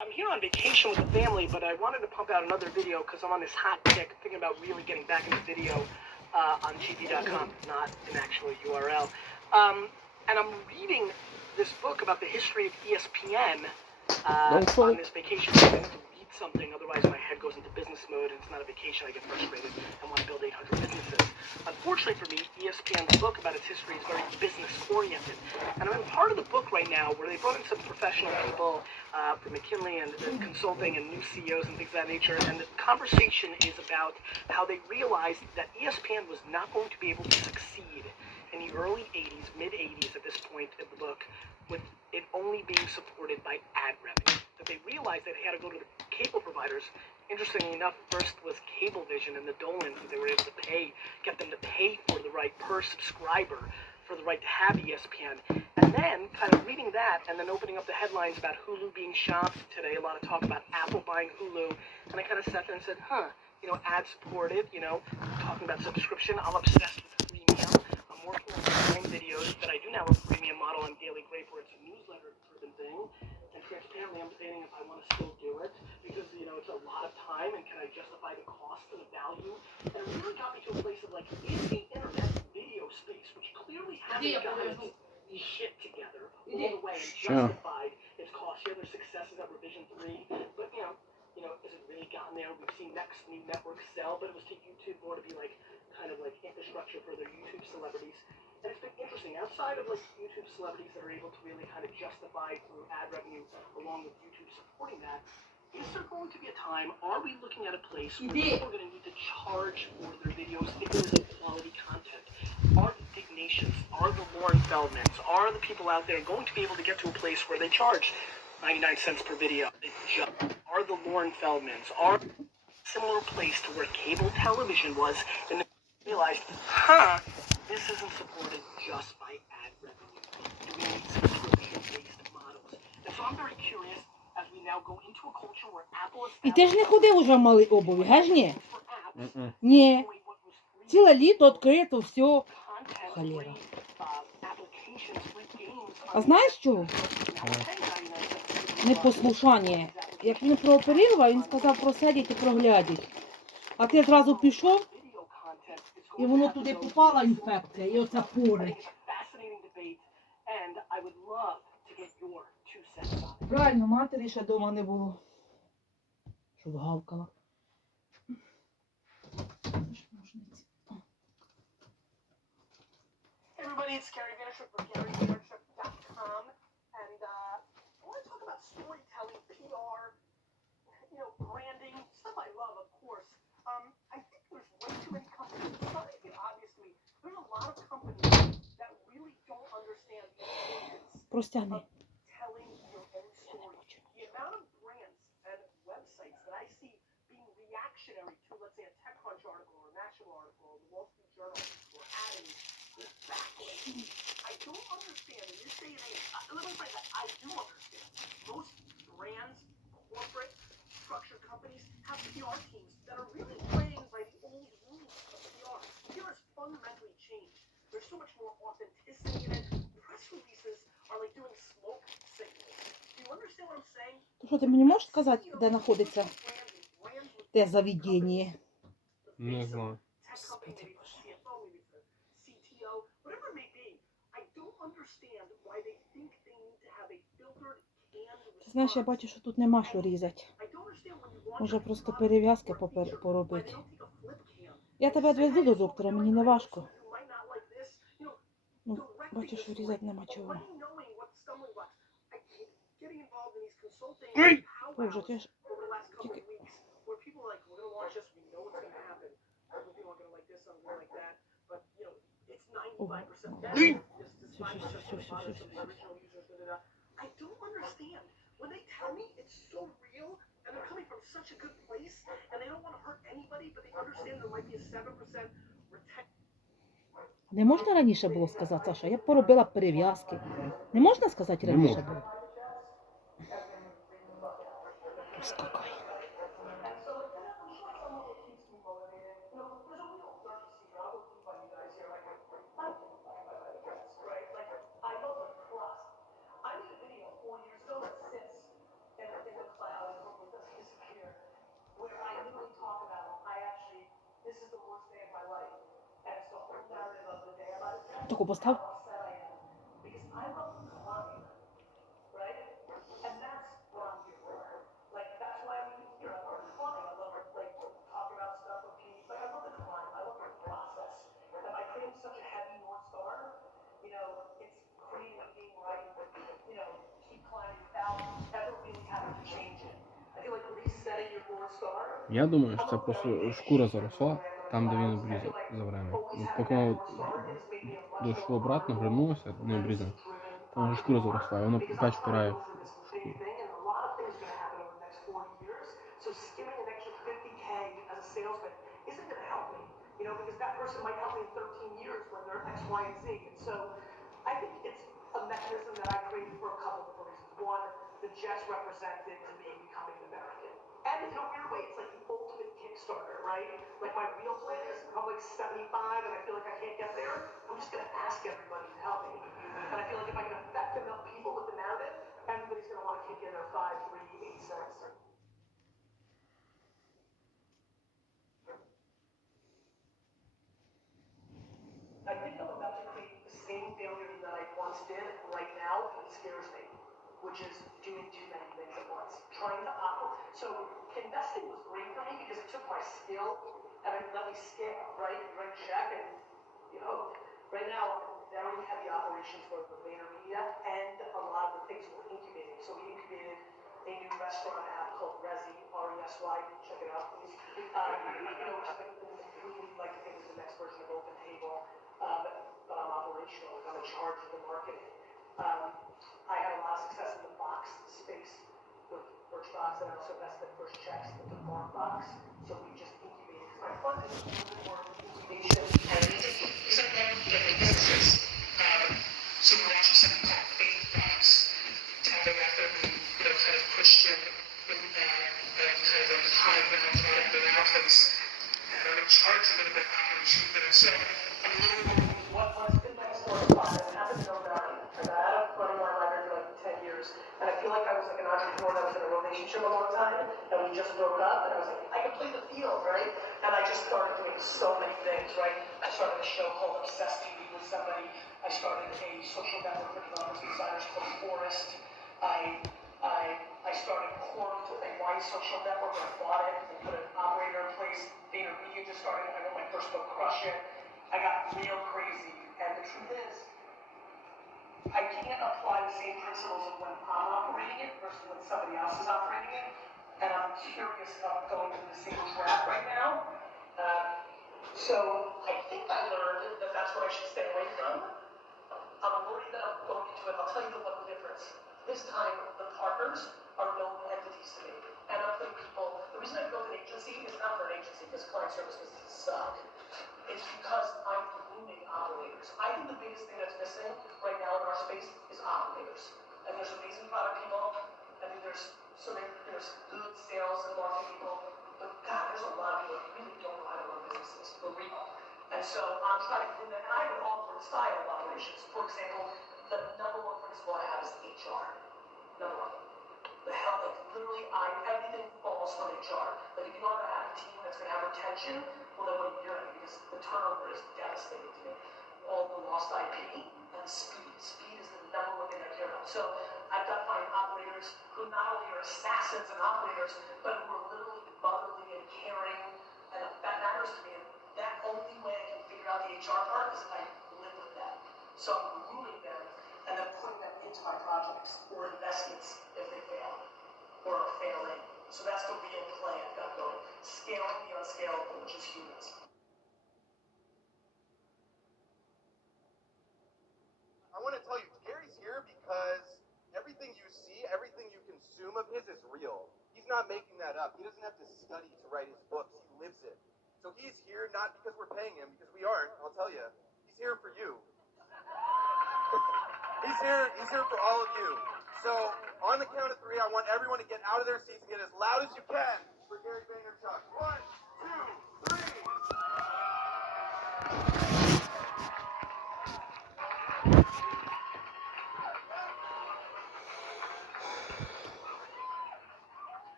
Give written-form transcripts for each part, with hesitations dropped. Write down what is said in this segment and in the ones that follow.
I'm here on vacation with the family, but I wanted to pump out another video because I'm on this hot kick thinking about really getting back into video on gp.com, not an actual URL. And I'm reading this book about the history of ESPN on this vacation. I have to read something, otherwise my head goes into business mode, and it's not a vacation. I get frustrated and want to build 800 businesses. Unfortunately for me, ESPN's book about its history is very business-oriented. And I'm in part of the book right now where they brought in some professional people from McKinley and consulting and new CEOs and things of that nature. And the conversation is about how they realized that ESPN was not going to be able to succeed in the early 80s, mid-80s at this point in the book, with it only being supported by ad revenue. That they realized that they had to go to the cable providers. Interestingly enough, first was Cablevision and the Dolans that they were able to get them to pay for the right per subscriber for the right to have ESPN. And then kind of reading that and then opening up the headlines about Hulu being shopped today, a lot of talk about Apple buying Hulu. And I kind of sat there and said, ad supported, talking about subscription. I'm obsessed with freemium. I'm working on my own videos that I do now have a freemium model on Daily Grape where it's a newsletter-driven thing. And transparently, I'm debating if I want to still do it because, it's a lot of time and can I justify the cost and the value? And it really got me to a place of like, is the internet video space, which clearly hasn't gotten its shit together all the way and justified its cost. Here, their successes at Revision 3, but has it really gotten there? We've seen new networks sell, but it was to YouTube more to be like kind of like infrastructure for their YouTube celebrities. And it's been interesting. Outside of like YouTube celebrities that are able to really kind of justify through ad revenue along with YouTube supporting that, is there going to be a time, are we looking at a place where people are going to need to charge for their videos if it is quality content? Are the Big Nations, are the Lauren Feldmans, are the people out there going to be able to get to a place where they charge 99 cents per video? Are the Lauren Feldmans, are a similar place to where cable television was, and they realized, this isn't supported just by ad revenue. Do we need subscription-based models? And so I'm very curious, as we now go into a culture where Apple is... І ти ж не ходив уже в малій обуві, гаж ні? Ні. Ціле літо відкрито, все. Холера. А знаєш чого? Непослушання. Як він прооперував, він сказав просидіть і проглядіть. А ти зразу пішов, і воно туди попала інфекція, і оце порить. Правильно, матері ще вдома не було. Щоб гавкала. Everybody, it's Gary Vaynerchuk from GaryVaynerchuk.com, and I want to talk about storytelling, PR, branding, stuff I love, of course. I think there's way too many companies. It's not making it obvious to me. There's a lot of companies that really don't understand the importance of telling your own story. The amount of brands and websites that I see being reactionary to, let's say, a TechCrunch article or a National article or the Wall Street Journal or adding this backlink. I don't understand. In this day and age, let me say that I do understand. Most brands, corporate, structured companies have PR teams that are really playing by the old rules of PR. PR has fundamentally changed. There's so much more authenticity in it. Press releases are like doing smoke signals. Do you understand what I'm saying? То що, ти мені можеш сказати, де знаходиться те заведення? Не знаю. Господи Боже. Ти знаєш, я бачу, що тут нема що різати. Може просто перев'язки поробити. Я тебе відвезу до доктора, мені не важко. Ну, бачу, що різати нема чого. Боже, ти ж... Тільки... I don't understand. When they tell me it's so real, and they're coming from such a good place, and they don't want to hurt anybody, but they understand there might be a 7% retention. Не можна раніше було сказати, Саша? Я б поробила перев'язки. Не можна сказати раніше було? Скакай. Таку постав. Я думаю, що це просто шкура заросла там, де він обрізав за время. Ну, поки воно дійшло обратно, вернулося, не обрізано. Там вже шкура заросла, і воно опять впирає в шкуру. So skimming an extra 50K as a salesman isn't going to help me, because that person might help me in 13 years when they're X, Y, and Z. And so I think it's a mechanism that I created for a couple of different reasons. One, the Jets represented to me becoming an American. And in a weird way, it's like the ultimate Kickstarter, right? Like my real plan is, if I'm like 75 and I feel like I can't get there, I'm just going to ask everybody to help me. And I feel like if I can affect enough people with the narrative, everybody's going to want to kick in their 5, 3, 8 cents. I think I'm about to create the same failure that I once did right now, and it scares me, which is doing too many things at once. Trying to operate. So investing was great for me because it took my skill and it let me scale, right? You write a check and, right now I'm very heavy operations for the VaynerMedia and a lot of the things we're incubating. So we incubated a new restaurant app called Resy, R-E-S-Y, check it out please. Which is we like to think is the next version of Open Table. But I'm operational, I'm in charge of the marketing. I had a lot of success in the box space with Birchbox, and I also invested first checks with the Mark Box. So we just incubated. My fund is a little bit more incubation and businesses. So we launched something called Faith Box, Tell Method, kind of Christian, kind of high value outcomes. And I'm in charge a little bit of outreach. So I'm a little what's been my historic spot is I haven't known that. I've had a running my library for like 10 years, and I feel like I was like an entrepreneur that was in a relationship a long time, and we just broke up, and I was like, I can play the field, right? And I just started doing so many things, right? I started a show called Obsessed TV with somebody. I started a social network for developers and designers called Forest. I started Corked, a wine social network. I bought it and put an operator in place. VaynerMedia just started. I wrote my first book, Crush It. I got real crazy, and the truth is, I can't apply the same principles of when I'm operating it versus when somebody else is operating it, and I'm curious about going into the same trap right now. So I think I learned that that's what I should stay away from. I'm worried that I'm going into it. I'll tell you the one difference. This time, the partners are known entities to me, and I'm putting people. The reason I built an agency is not for an agency because client service businesses suck. It's because I'm grooming operators. I think the biggest thing that's missing right now in our space is operators. And there's amazing product people. I mean, there's good sales and marketing people. But God, there's a lot of people who really don't know how to run businesses for real. And so I'm trying to groom that. And I have an alternate style of operations. For example, the number one principle I have is HR. Number one. The hell, like literally, everything falls from HR. Like if you don't have a team that's going to have retention, well then what are you doing? Because the turnover is devastating to me. All the lost IP and speed. Speed is the number one thing I care about. So I've got to find operators who not only are assassins and operators, but who are literally motherly and caring, and that matters to me. And that only way I can figure out the HR part is if I live with them. So I'm grooming them and then putting them into my projects or investments if they fail or are failing. So that's the real play I've got going. Scaling the unscalable, which is humans. I want to tell you, Gary's here because everything you see, everything you consume of his is real. He's not making that up. He doesn't have to study to write his books. He lives it. So he's here not because we're paying him, because we aren't, I'll tell you. He's here for you. He's here for all of you. So, on the count of 3, I want everyone to get out of their seats and get as loud as you can for Gary Vaynerchuk. 1, 2, 3.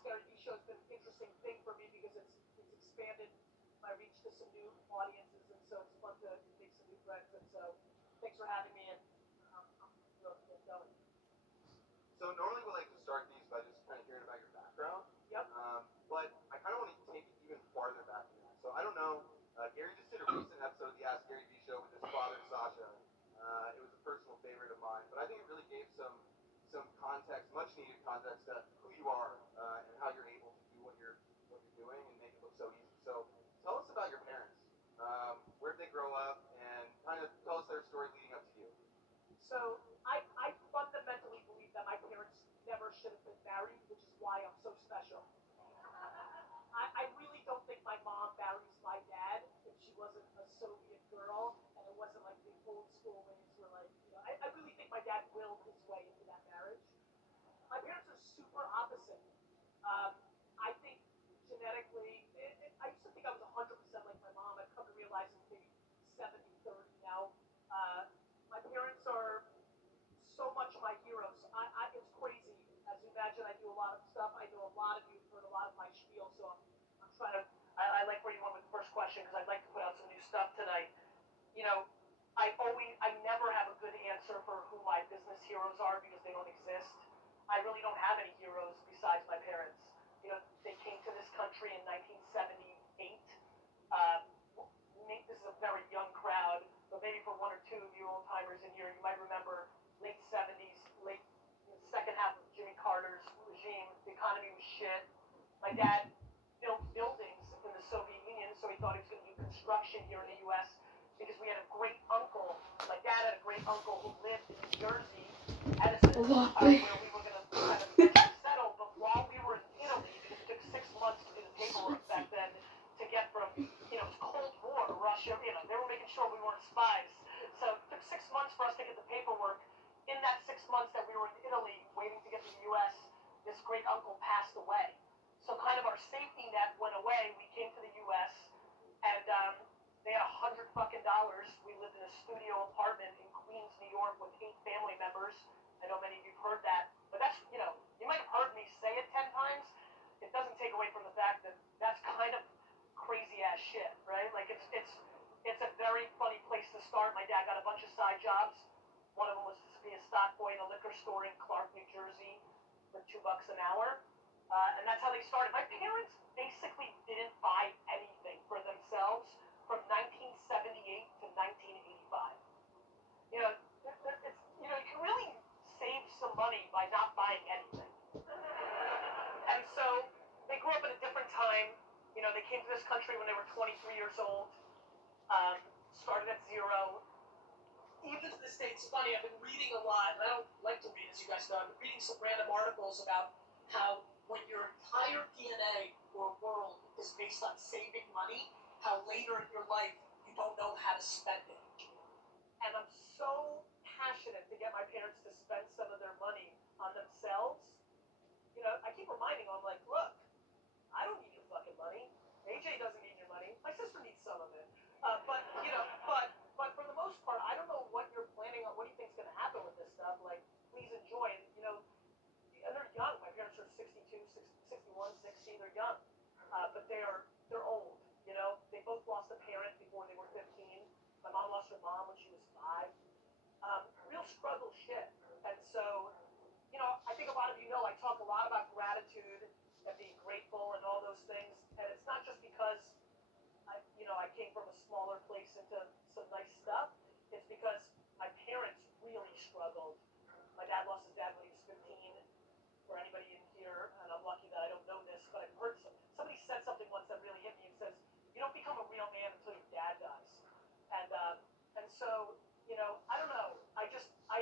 Ask Gary Vee show has been an interesting thing for me because it's expanded my reach to some new audiences, and so it's fun to make some new friends. And so, thanks for having me, and I'm thrilled to get going. So normally we like to start these by just kind of hearing about your background. Yep. But I kind of want to take it even farther back than that. So I don't know. Gary just did a recent episode of the Ask Gary Vee show with his father, Sasha. It was a personal favorite of mine, but I think it really gave some context, much needed context to who you are and how you're able to do what you're doing and make it look so easy. So tell us about your parents. Where did they grow up, and kind of tell us their story leading up to you. So I fundamentally believe that my parents never should have been married, which is why I'm so special. I really don't think my mom marries my dad if she wasn't a Soviet girl, and it wasn't like the old school ways where like, I really think my dad willed his way into that marriage. My parents are super opposite. I think genetically, I used to think I was 100% like my mom. I've come to realize it's maybe 70-30 now. My parents are so much my heroes. It's crazy. As you imagine, I do a lot of stuff. I know a lot of you have heard a lot of my spiel, so I'm trying to. I like where you went with the first question because I'd like to put out some new stuff tonight. I never have a good answer for who my business heroes are because they don't exist. I really don't have any heroes besides my parents. They came to this country in 1978. This is a very young crowd, but maybe for one or two of you old timers in here, you might remember late 70s, second half of Jimmy Carter's regime. The economy was shit. My dad built buildings in the Soviet Union, so he thought he was going to do construction here in the U.S. because we had a great uncle. My dad had a great uncle who lived in New Jersey, Edison, where we were going to kind of settle. But while we were in Italy, because it took 6 months to do the paperwork back then to get from, it's Cold War, Russia, they were making sure we weren't spies. So it took 6 months for us to get the paperwork. In that 6 months that we were in Italy waiting to get to the U.S., this great uncle passed away. So kind of our safety net went away. We came to the U.S. and they had $100 fucking. We lived in a studio apartment in Queens, New York, with 8 family members. I know many of you've heard that, but that's you might have heard me say it 10 times. It doesn't take away from the fact that that's kind of crazy ass shit, right? Like it's a very funny place to start. My dad got a bunch of side jobs. One of them was to be a stock boy in a liquor store in Clark, New Jersey, for $2 an hour. And that's how they started. My parents basically didn't buy anything for themselves from 1978 to 1985. You can really save some money by not buying anything. And so they grew up at a different time. They came to this country when they were 23 years old. Started at zero. Even to this day, it's funny, I've been reading a lot, and I don't like to read, as you guys know, I've been reading some random articles about how when your entire DNA or world is based on saving money, how later in your life you don't know how to spend it. And I'm so passionate to get my parents to spend some of their money on themselves. I keep reminding them, like, look, I don't need your fucking money. AJ doesn't need your money. My sister needs some of it. But for the most part, I don't know what you're planning on. What do you think's going to happen with this stuff? Like, please enjoy it. And they're young. My parents are 62, 61, 60. They're young, but they're old. They both lost a parent before they were 15. My mom lost her mom when she was 5. Real struggle shit. And so, I think a lot of you know I talk a lot about gratitude and being grateful and all those things. And it's not just because I came from a smaller place into some nice stuff. It's because my parents really struggled. My dad lost his dad when he was 15. For anybody in here, and I'm lucky that I don't know this, but I've heard somebody said something once that really hit me. It says, "You don't become a real man until your dad dies." And so I don't know. I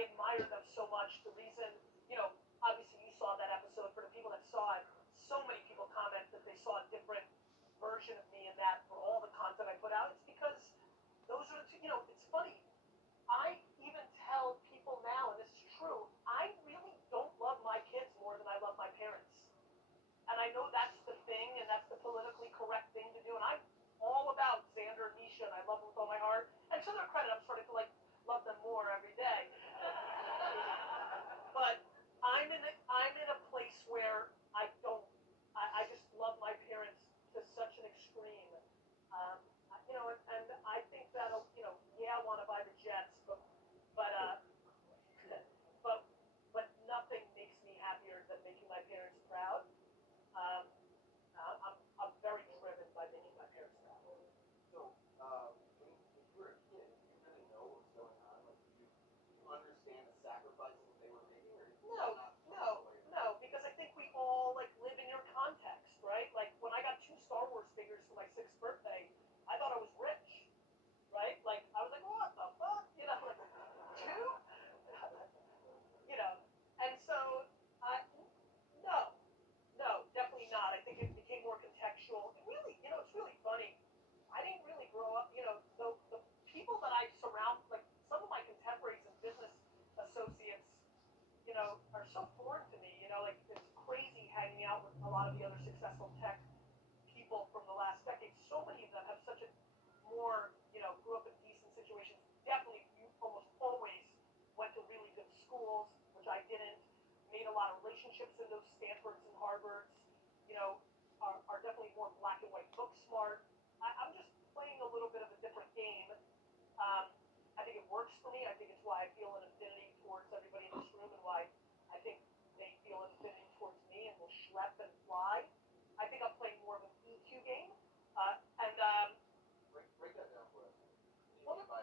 admire them so much. The reason, obviously you saw that episode. For the people that saw it, so many people comment that they saw a different version of me in that for all the content I put out. It's because those are the two. It's funny. I even tell people now, and this is true, I really don't love my kids more than I love my parents. And I know that's the thing, and that's the politically correct thing to do. And I'm all about Xander and Misha, and I love them with all my heart. And to their credit, I'm starting to love them more every day. But I'm in a place where I a lot of the other successful tech people from the last decade, so many of them have such a more, grew up in decent situations. Definitely, you almost always went to really good schools, which I didn't. Made a lot of relationships in those Stanfords and Harvards. Are definitely more black and white book smart. I'm just playing a little bit of a different game. I think it works for me. I think it's why I feel an affinity towards everybody in this room, and why I think they feel an affinity towards me and will schlep and fly. I think I'm playing more of an EQ game. And Break that down for us. Well, By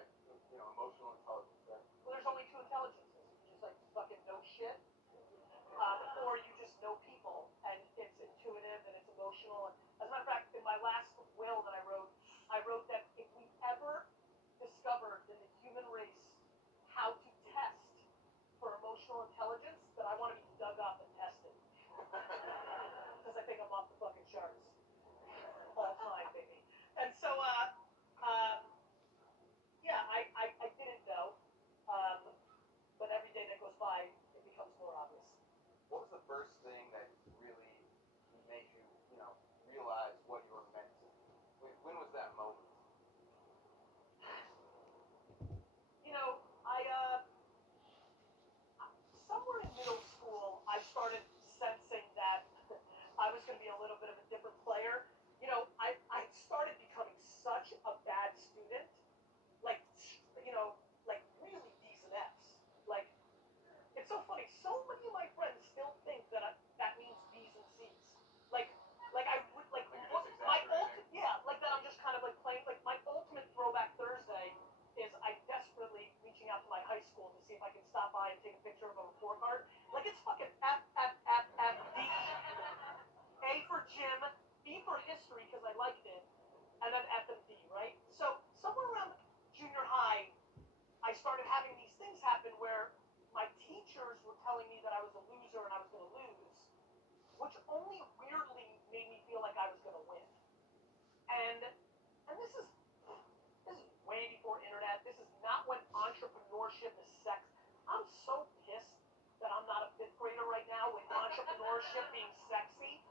emotional intelligence. Right? well, there's only two intelligences. You just like fucking know shit, or you just know people, and it's intuitive and it's emotional. As a matter of fact, in my last will that I wrote that if we ever discovered in the human race how to test for emotional intelligence, that I want to be dug up and tested. Because I think I'm off the fucking charts. All time, baby. And so, yeah, I didn't know. But every day that goes by, it becomes more obvious. What was the first thing that really made you, realize what you were meant to do? When was that moment? Somewhere in middle school, I started sensing that I was going to be a little bit of a different player. I started becoming such a bad student, like, like really D's and F's. Like, it's so funny. So many of my friends still think that that means B's and C's. Like I would like Like you're what, just my exaggerating. yeah, like that I'm just kind of like playing. Like my ultimate throwback Thursday is I desperately reaching out to my high school to see if I can stop by and take a picture of a report card. Like it's fucking F F F F D, A for Jim, B for history because I liked it, and then F and D, right? So somewhere around junior high, I started having these things happen where my teachers were telling me that I was a loser and I was going to lose, which only weirdly made me feel like I was going to win. And this is way before internet. This is not when entrepreneurship is sex. I'm so pissed that I'm not a fifth grader right now with entrepreneurship being sexy.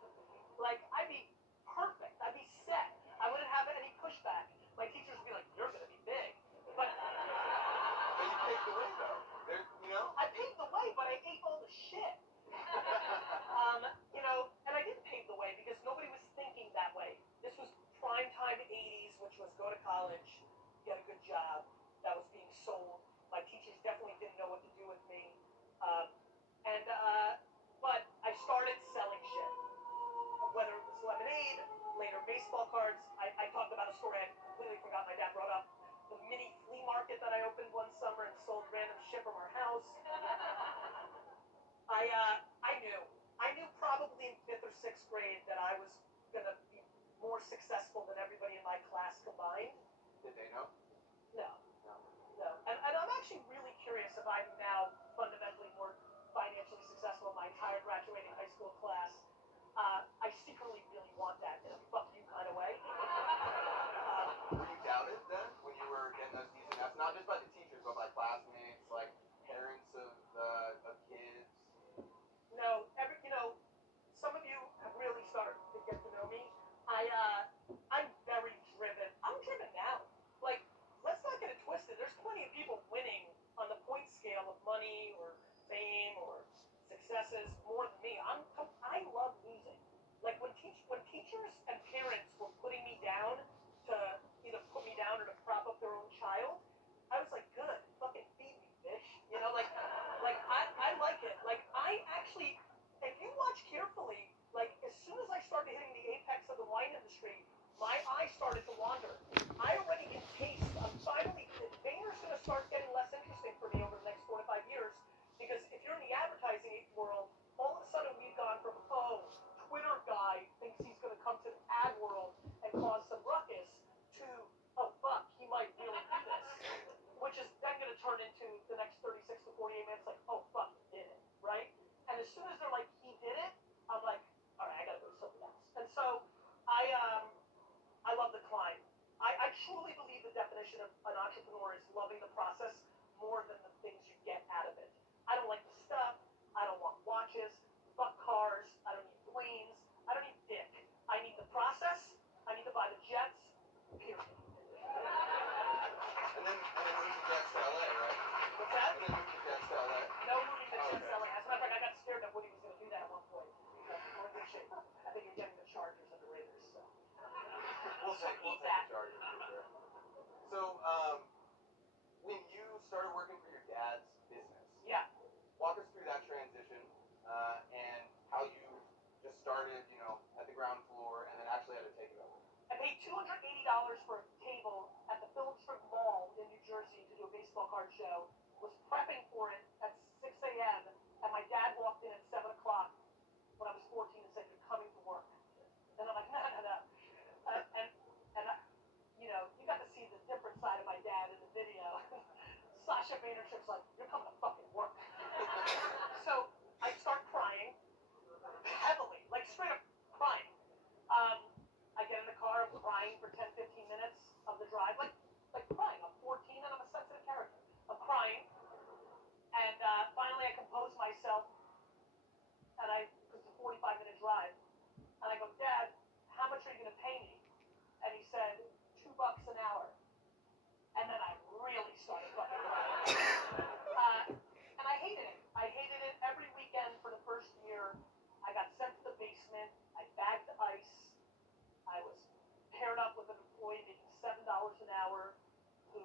Like I'd be perfect. I'd be set. I wouldn't have any pushback. My teachers would be like, "You're going to be big," but But you paved the way, though. I paved the way, but I ate all the shit. And I didn't pave the way because nobody was thinking that way. This was prime time 80s, which was go to college, get a good job. That was being sold. My teachers definitely didn't know what to do with me. Um, but I started selling shit. Whether it was lemonade, later baseball cards. I talked about a story I completely forgot my dad brought up. The mini flea market that I opened one summer and sold random shit from our house. I knew probably in 5th or 6th grade that I was gonna be more successful than everybody in my class combined. Did they know? No, No. no. And I'm actually really curious if I'm now fundamentally more financially successful in my entire graduating high school class. I secretly really want that in a fuck you kind of way. Were you doubted then when you were getting those D's and F's? Not just by the teachers, but by classmates, like parents of kids. No, some of you have really started to get to know me. I'm very driven. I'm driven now. Like, let's not get it twisted. There's plenty of people winning on the point scale of money or fame or successes more than me. I love losing. Like when teachers and parents were putting me down to either put me down or to prop up their own child, I was like, good, fucking feed me, bitch. I like it. Like I actually, if you watch carefully, like as soon as I started hitting the apex of the wine industry, my eyes started to wander. I already can taste. Vayner's gonna start getting less interesting for me over the next 4 to 5 years because if you're in the advertising world, all of a sudden we've gone from Twitter guy thinks he's gonna come to the ad world and cause some ruckus to fuck, he might really do this, which is then gonna turn into the next 36 to 48 minutes like fuck, he did it, right? And as soon as they're like he did it, I'm like, all right, I gotta go to something else. And so I love the climb. I truly believe the definition of an entrepreneur is loving the process more than the things you get out of it. I don't like the stuff. I don't want watches. Fuck cars. I don't need planes. I and how you just started, at the ground floor and then actually had to take it over. I paid $280 for a table at the Phillips Strip Mall in New Jersey to do a baseball card show. Was prepping for it at 6 a.m. and my dad walked in at 7 o'clock when I was 14 and said, "You're coming to work." And I'm like, "No, no, no." And you got to see the different side of my dad in the video. Sasha Vaynerchuk's like, "You're coming to fucking work." So I start crying heavily, like straight up crying. I get in the car, I'm crying for 10, 15 minutes of the drive, like crying. I'm 14 and I'm a sensitive character. I'm crying, and finally I compose myself, and it's a 45-minute drive, and I go, "Dad, how much are you gonna pay me?" And he said, $2 an hour. And then I really started fucking crying. And I hated it. I hated it every weekend for the first year. I got sent to the basement. I bagged ice. I was paired up with an employee making $7 an hour who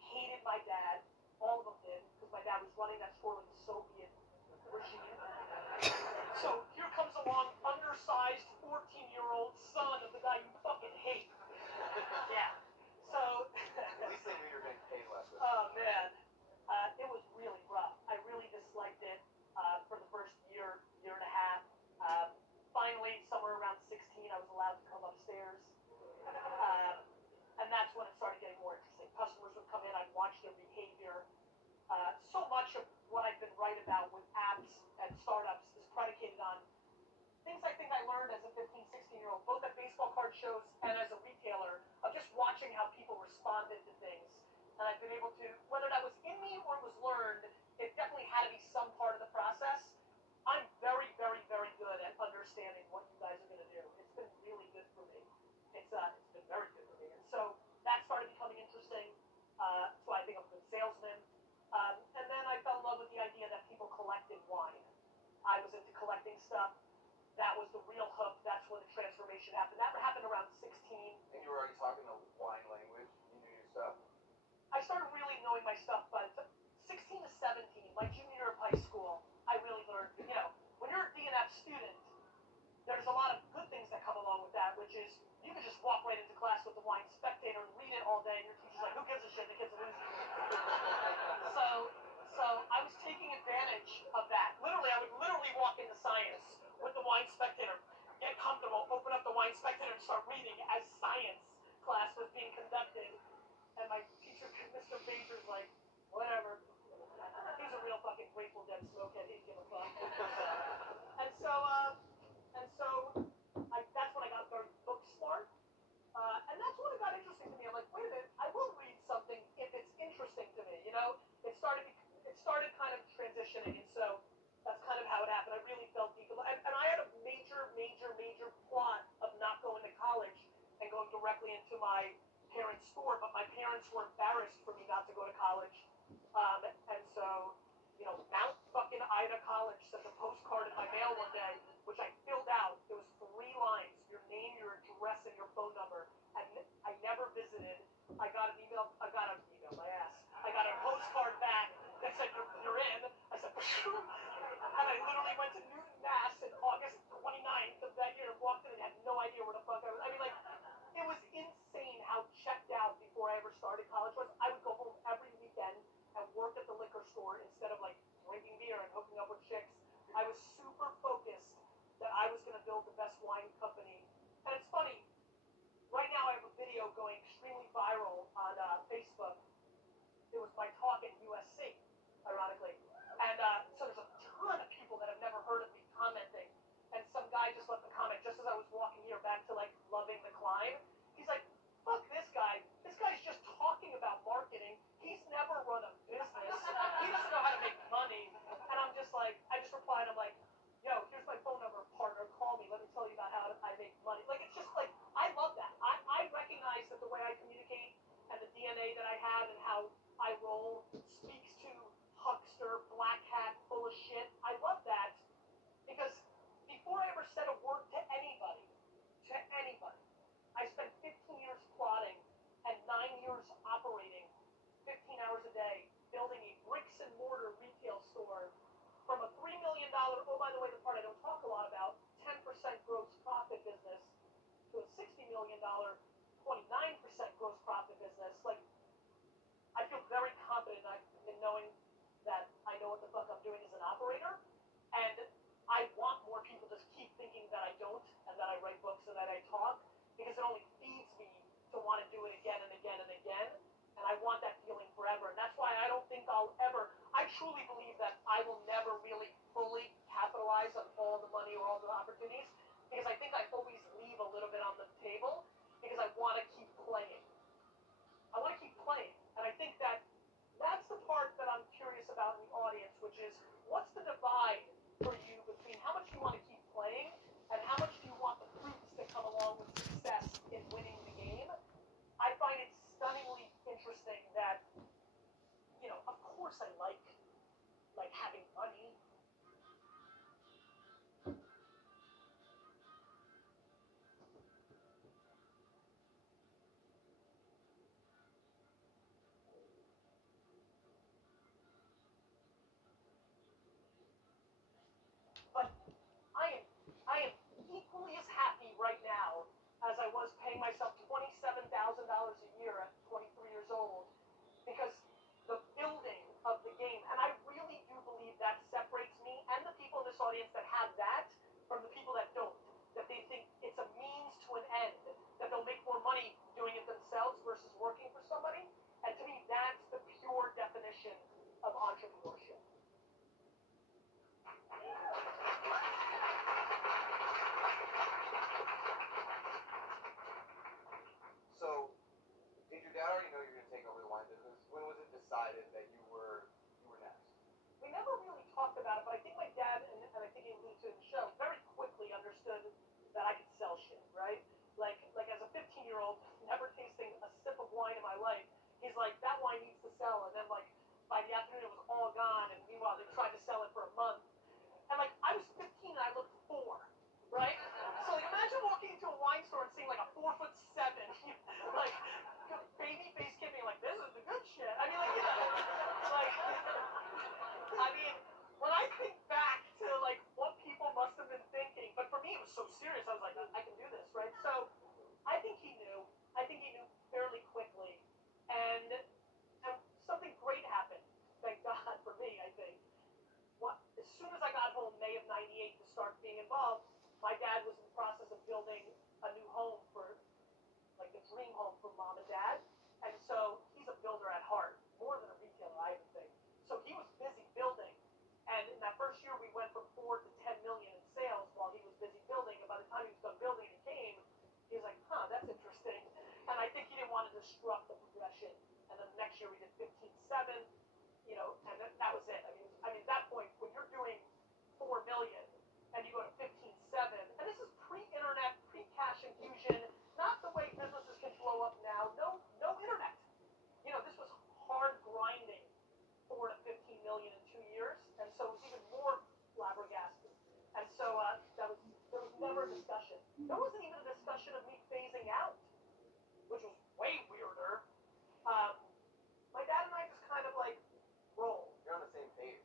hated my dad. All of them did, because my dad was running that store like the Soviet regime. So here comes along undersized 14-year-old son of the guy you fucking hate. Yeah. So. At least they knew you were getting paid less. Oh man, it was really rough. I really disliked it for the first year and a half. Finally, somewhere around 16, I was allowed to come upstairs, and that's when it started getting more interesting. Customers would come in, I'd watch their behavior. So much of what I've been right about with apps and startups is predicated on things I think I learned as a 15, 16-year-old, both at baseball card shows and as a retailer, of just watching how people responded to things. And I've been able to, whether that was in me or it was learned, it definitely had to be some part of the process. I'm very, very, very good at understanding what you guys are going to do. It's been really good for me. It's been very good for me. And so that started becoming interesting. So I think I'm a good salesman. And then I fell in love with the idea that people collected wine. I was into collecting stuff. That was the real hook. That's when the transformation happened. That happened around 16. And you were already talking the wine language. You knew your stuff. I started really knowing my stuff, but 16 to 17, my junior year of high school, I really learned, when you're a D&F student, there's a lot of good things that come along with that, which is you can just walk right into class with the Wine Spectator and read it all day, and your teacher's like, "Who gives a shit? The kid's a loser." So I was taking advantage of that. Literally, I would walk into science with the Wine Spectator, get comfortable, open up the Wine Spectator, and start reading as science class was being conducted. And my teacher, Mr. Baker's like, "Whatever." He's a real fucking Grateful Dead smokehead. He didn't give a fuck. And so that's when I got very book smart. And that's when it got interesting to me. I'm like, wait a minute, I will read something if it's interesting to me. It started kind of transitioning, and so that's kind of how it happened. I really felt deep, and I had a major plot of not going to college and going directly into my parents' store, but my parents were embarrassed for me not to go to college, and so Mount fucking Ida College sent a postcard in my mail one day, which I filled out. It was 3 lines: your name, your address, and your phone number. And I never visited. I got an email, my ass. I got a postcard back that said, "You're in." I said, "Phew." And I literally went to Newton, Mass. in August 29th of that year and walked in and had no idea where the fuck I was. I mean, like, it was insane how checked out before I ever started college was. I would go home every weekend and work at the liquor store instead of, like, drinking beer and hooking up with chicks. I was super focused that I was going to build the best wine company. And it's funny, right now I have a video going extremely viral on Facebook. It was my talk at USC, ironically. And so there's a ton of people that have never heard of me commenting. And some guy just left a comment just as I was walking here back to, like, loving the climb. He's like, "Fuck this guy. This guy's just talking about marketing. He's never run a business. He doesn't know how to make money." And I'm just like, I just replied, I'm like, "Yo, here's my phone number, partner. Call me. Let me tell you about how I make money." Like, it's just like, I love that. I recognize that the way I communicate and the DNA that I have and how I roll speaks to huckster, black hat, full of shit. I love that because before I ever said a word to anybody, I spent 15 years plotting and 9 years operating 15 hours a day, building a bricks and mortar retail store from a $3 million knowing that I know what the fuck I'm doing as an operator, and I want more people to keep thinking that I don't, and that I write books and that I talk, because it only feeds me to want to do it again and again and again, and I want that feeling forever. And that's why I don't think I'll ever, I truly believe that I will never really fully capitalize on all the money or all the opportunities, because I think I always leave a little bit on the table, because I want to keep playing. I want to keep playing. And I think that that's the part that I'm curious about in the audience, which is, what's the divide for you between how much you want to keep playing and how much do you want the fruits that come along with success in winning the game? I find it stunningly interesting that, you know, of course I like having money. But I am equally as happy right now as I was paying myself $27,000 a year at 23 years old, because the building of the game, and I really do believe that separates me and the people in this audience that have that from the people that don't, that they think it's a means to an end, that they'll make more money doing it themselves versus working for somebody. And to me, that's the pure definition of entrepreneurship. So, did your dad already know you were going to take over the wine business? When was it decided that you were next? We never really talked about it, but I think my dad, and I think he alluded to it in the show, very quickly understood that I could sell shit, right? Like as a 15-year-old, never tasting a sip of wine in my life, he's like, that wine needs to sell. And then like by the afternoon it was all gone, and meanwhile they tried to sell it for a month. And like I was 15 and I looked 4, right? So like imagine walking into a wine store and seeing like a 4'7", like baby face kid being like, this is the good shit. I mean, like, you know, like, I mean, when I think back to like what people must have been thinking, but for me it was so serious. I was like, I can do this, right? So I think he knew. I think he knew fairly quickly, and something great happened. Thank God for me. I think. As soon as I got home, May of '98, to start being involved, my dad was in the process of building a new home for, like, the dream home for mom and dad. And so he's a builder at heart, more than a retailer, I would think. So he was busy building. And in that first year, we went from 4 to 10 million in sales while he was busy building. And by the time he was done building and came, he was like, huh, that's interesting. And I think he didn't want to disrupt the progression. And then the next year we did 15.7, you know, and that was it. I mean, at that point, when you're doing 4 million and you go to 15.7, and this is pre-internet, pre-cash infusion, not the way businesses can blow up now. No internet. You know, this was hard grinding 4 to 15 million in 2 years, and so it was even more flabbergasted. And so there was never a discussion. There wasn't even a discussion of me phasing out, which was way weirder. My dad and I just kind of like roll. You're on the same page.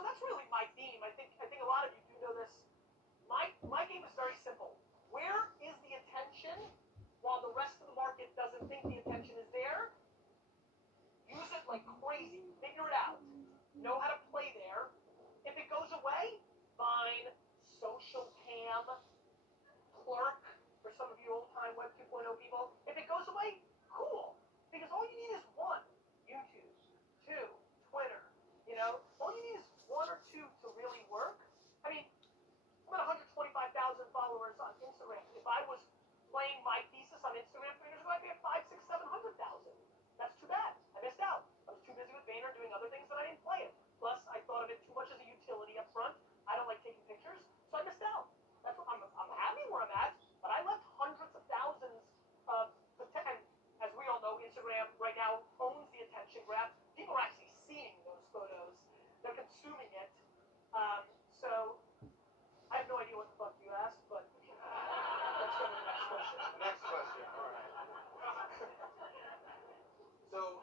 so that's really my theme. I think a lot of you do know this. My game is very simple. Where is the attention while the rest of the market doesn't think the attention is there? Use it like crazy. Figure it out. Know how to play there. If it goes away, fine. Social cam, clerk, for some of you old-time Web 2.0 people. If it goes away, cool. Because all you need is one. YouTube. Two. Twitter. You know? All you need is one or two to really work. I mean, I'm at 125,000 followers on Instagram. If I was playing my thesis on Instagram 3 years ago, I'd be at 5, 6, 700,000. That's too bad. I missed out. I was too busy with Vayner doing other things that I didn't play it. Plus, I thought of it too much as a utility up front. I don't like taking pictures, so I missed out. That's what I'm happy where I'm at, but I left hundreds of thousands of and as we all know, Instagram right now owns the attention graph. People are actually seeing those photos. They're consuming it. So I have no idea what the fuck you asked, but let's go to the next question. Next question. All right. So,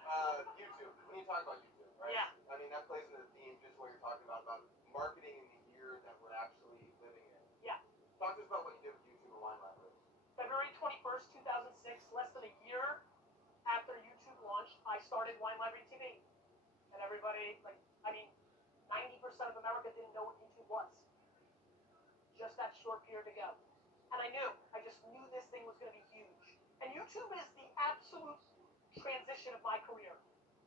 YouTube. When you talk about YouTube, right? Yeah. I mean, that plays into the theme, just what you're talking about marketing in the year that we're actually living in. Yeah. Talk to us about what you did with YouTube and Wine Library. February 21st, 2006, less than a year after YouTube launched, I started Wine Library TV. And everybody, 90% of America didn't know what YouTube was. Just that short period ago. And I just knew this thing was going to be huge. And YouTube is the absolute transition of my career.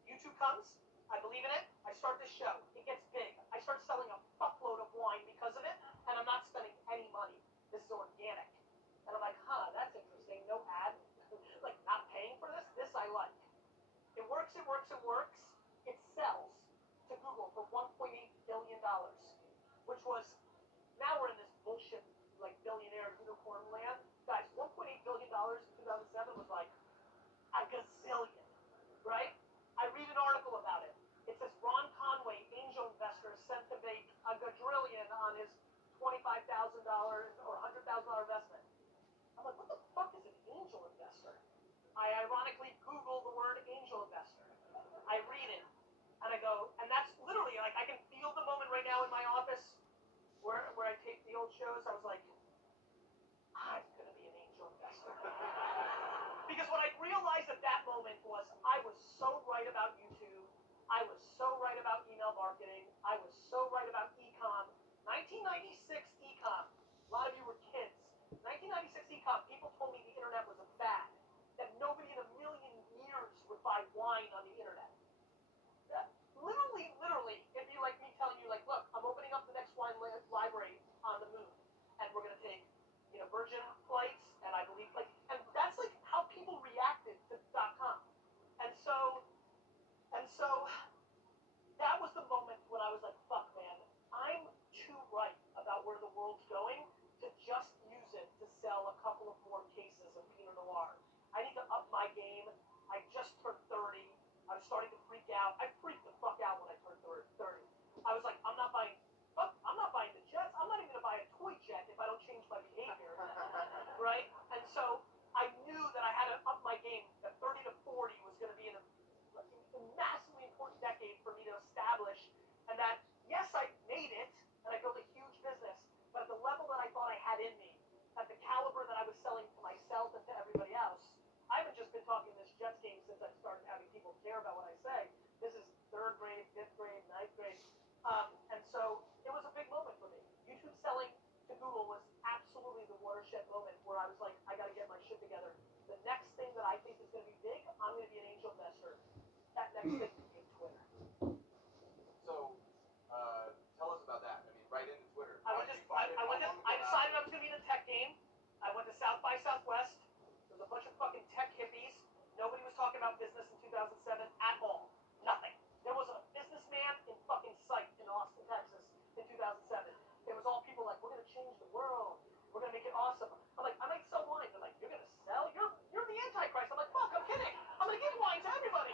YouTube comes, I believe in it, I start this show, it gets big. I start selling a fuckload of wine because of it, and I'm not spending any money. This is organic. And I'm like, that's interesting, no ad. Not paying for this? This I like. It works, it works, it works. It sells to Google for $1.8 billion, which was, now we're in this bullshit, billionaire unicorn land. Guys, $1.8 billion in 2007 was like a gazillion, right? I read an article about it. It says Ron Conway, angel investor, sent to make a quadrillion on his $25,000 or $100,000 investment. I'm like, what the fuck is an angel investor? I ironically Google the word angel investor. I read it, and I go, and that's literally, I can feel the moment right now in my office where I tape the old shows. I was like, I'm gonna be an angel investor. Because what I realized at that moment was I was so right about YouTube. I was so right about email marketing. I was so right about e-com. 1996 e-com. A lot of you were kids. 1996 e-com, people told me the internet was a fad. That nobody in a million years would buy wine on the internet. Literally, it'd be like me telling you, look, I'm opening up the next wine library on the moon. And we're going to take, Virgin flights, and I believe, and that's how people reacted to .com. And so that was the moment when I was like, fuck, man, I'm too right about where the world's going to just use it to sell a couple of more cases of Pinot Noir. I need to up my game. I just turned 30. I was starting to freak out. I freaked the fuck out when I turned 30. I was like, I'm not buying the jets. I'm not even going to buy a toy jet if I don't change my behavior. Right? And so I knew that I had to up my game, that 30 to 40 was going to be a massively important decade for me to establish, and that, yes, I made it, and I built a huge business, but at the level that I thought I had in me, at the caliber that I was selling to myself and to everybody else, I haven't just been talking this Jets game since I started having people care about what I say. This is 3rd grade, 5th grade, 9th grade. And so it was a big moment for me. YouTube selling to Google was absolutely the watershed moment where I was like, I got to get my shit together. The next thing that I think is going to be big, I'm going to be an angel investor. That next thing could be Twitter. So, tell us about that. I mean, right into Twitter. I decided I was going to be in the tech game. I went to South by Southwest. There was a bunch of fucking tech hippies. Nobody was talking about business in 2007 at all. Nothing. There wasn't a businessman in fucking sight in Austin, Texas in 2007. It was all people like, we're going to change the world. We're going to make it awesome. I'm like, I might sell wine. They're like, you're going to sell? You're the Antichrist. I'm like, fuck, I'm kidding. I'm going to give wine to everybody.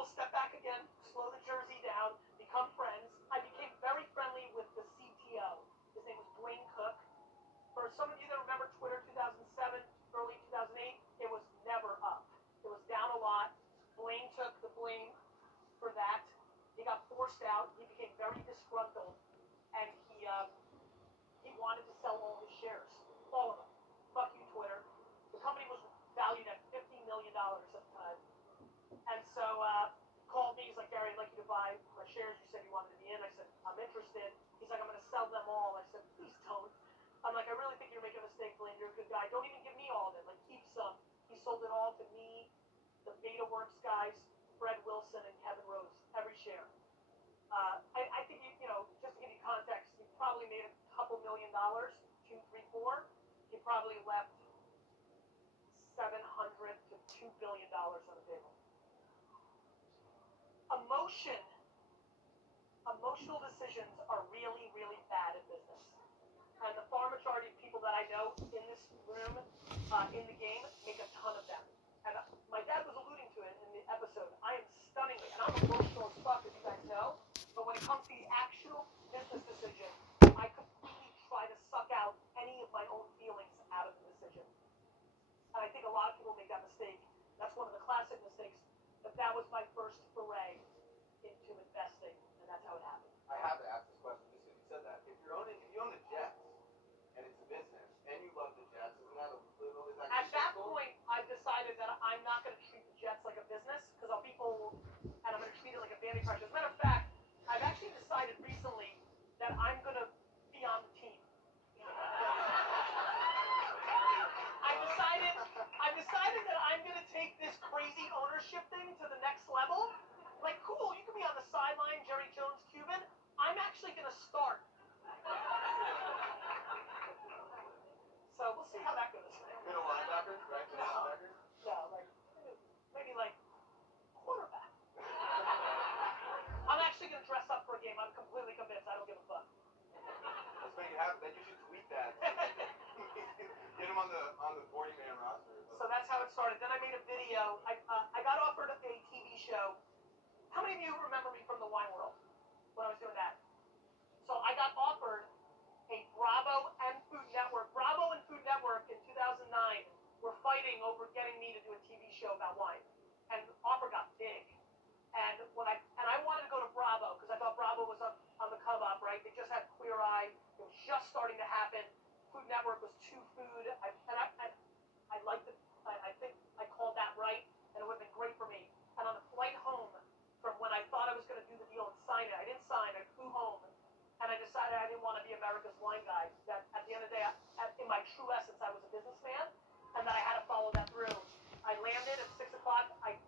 we'll step back again, slow the jersey down, become friends. I became very friendly with the CTO. His name was Blaine Cook. For some of you that remember Twitter 2007, early 2008, it was never up. It was down a lot. Blaine took the blame for that. He got forced out. He became very disgruntled, and he wanted to sell all his shares, all of them. Fuck you, Twitter. The company was valued at $50 million at the time, and so called me. He's like, Gary, I'd like you to buy my shares. You said you wanted to be in. I said, I'm interested. He's like, I'm going to sell them all. I said, please don't. I'm like, I really think you're making a mistake, Blaine. You're a good guy. Don't even give me all of it. Like, keep some. He sold it all to me, the BetaWorks guys, Fred Wilson, and Kevin Rose, every share. I think, just to give you context, he probably made a couple $1 million, 2, 3, 4. He probably left $700 to $2 billion on the table. Emotional decisions are really, really bad in business. And the far majority of people that I know in this room, in the game, make a ton of them. And my dad was alluding to it in the episode. I am stunningly, and I'm emotional as fuck, as you guys know, but when it comes to the actual business decision, I completely try to suck out any of my own feelings out of the decision. And I think a lot of people make that mistake. That's one of the classic mistakes. But that was my first foray into investing, and that's how it happened. I have to ask this question just because you said that. If you own the Jets and it's a business and you love the Jets, isn't that a little? Is that At that point, I've decided that I'm not going to treat the Jets like a business because and I'm going to treat it like a vanity project. As a matter of fact, I've actually decided recently that I'm going to be on the team. I've decided that I'm going to take this crazy ownership thing to the next level. Like, cool, you can be on the sideline, Jerry Jones, Cuban. I'm actually going to start. So we'll see how that goes. middle linebacker, right? Middle linebacker. No, maybe quarterback. I'm actually going to dress up for a game. I'm completely convinced. I don't give a fuck. Let's make it happen. Then you should tweet that. Get him on the 40-man roster. So that's how it started. Then I made a video. I got offered a TV show. How many of you remember me from the wine world when I was doing that? So I got offered a Bravo and Food Network. Bravo and Food Network in 2009 were fighting over getting me to do a TV show about wine, and the offer got big. And I wanted to go to Bravo because I thought Bravo was on the come up, right? They just had Queer Eye. It was just starting to happen. Food Network was too food. I liked it. I think I called that right, and it would have been great for me. And on the flight home from when I thought I was going to do the deal and sign it, I didn't sign. I flew home, and I decided I didn't want to be America's wine guy. That at the end of the day, in my true essence, I was a businessman, and that I had to follow that through. I landed at 6 o'clock. I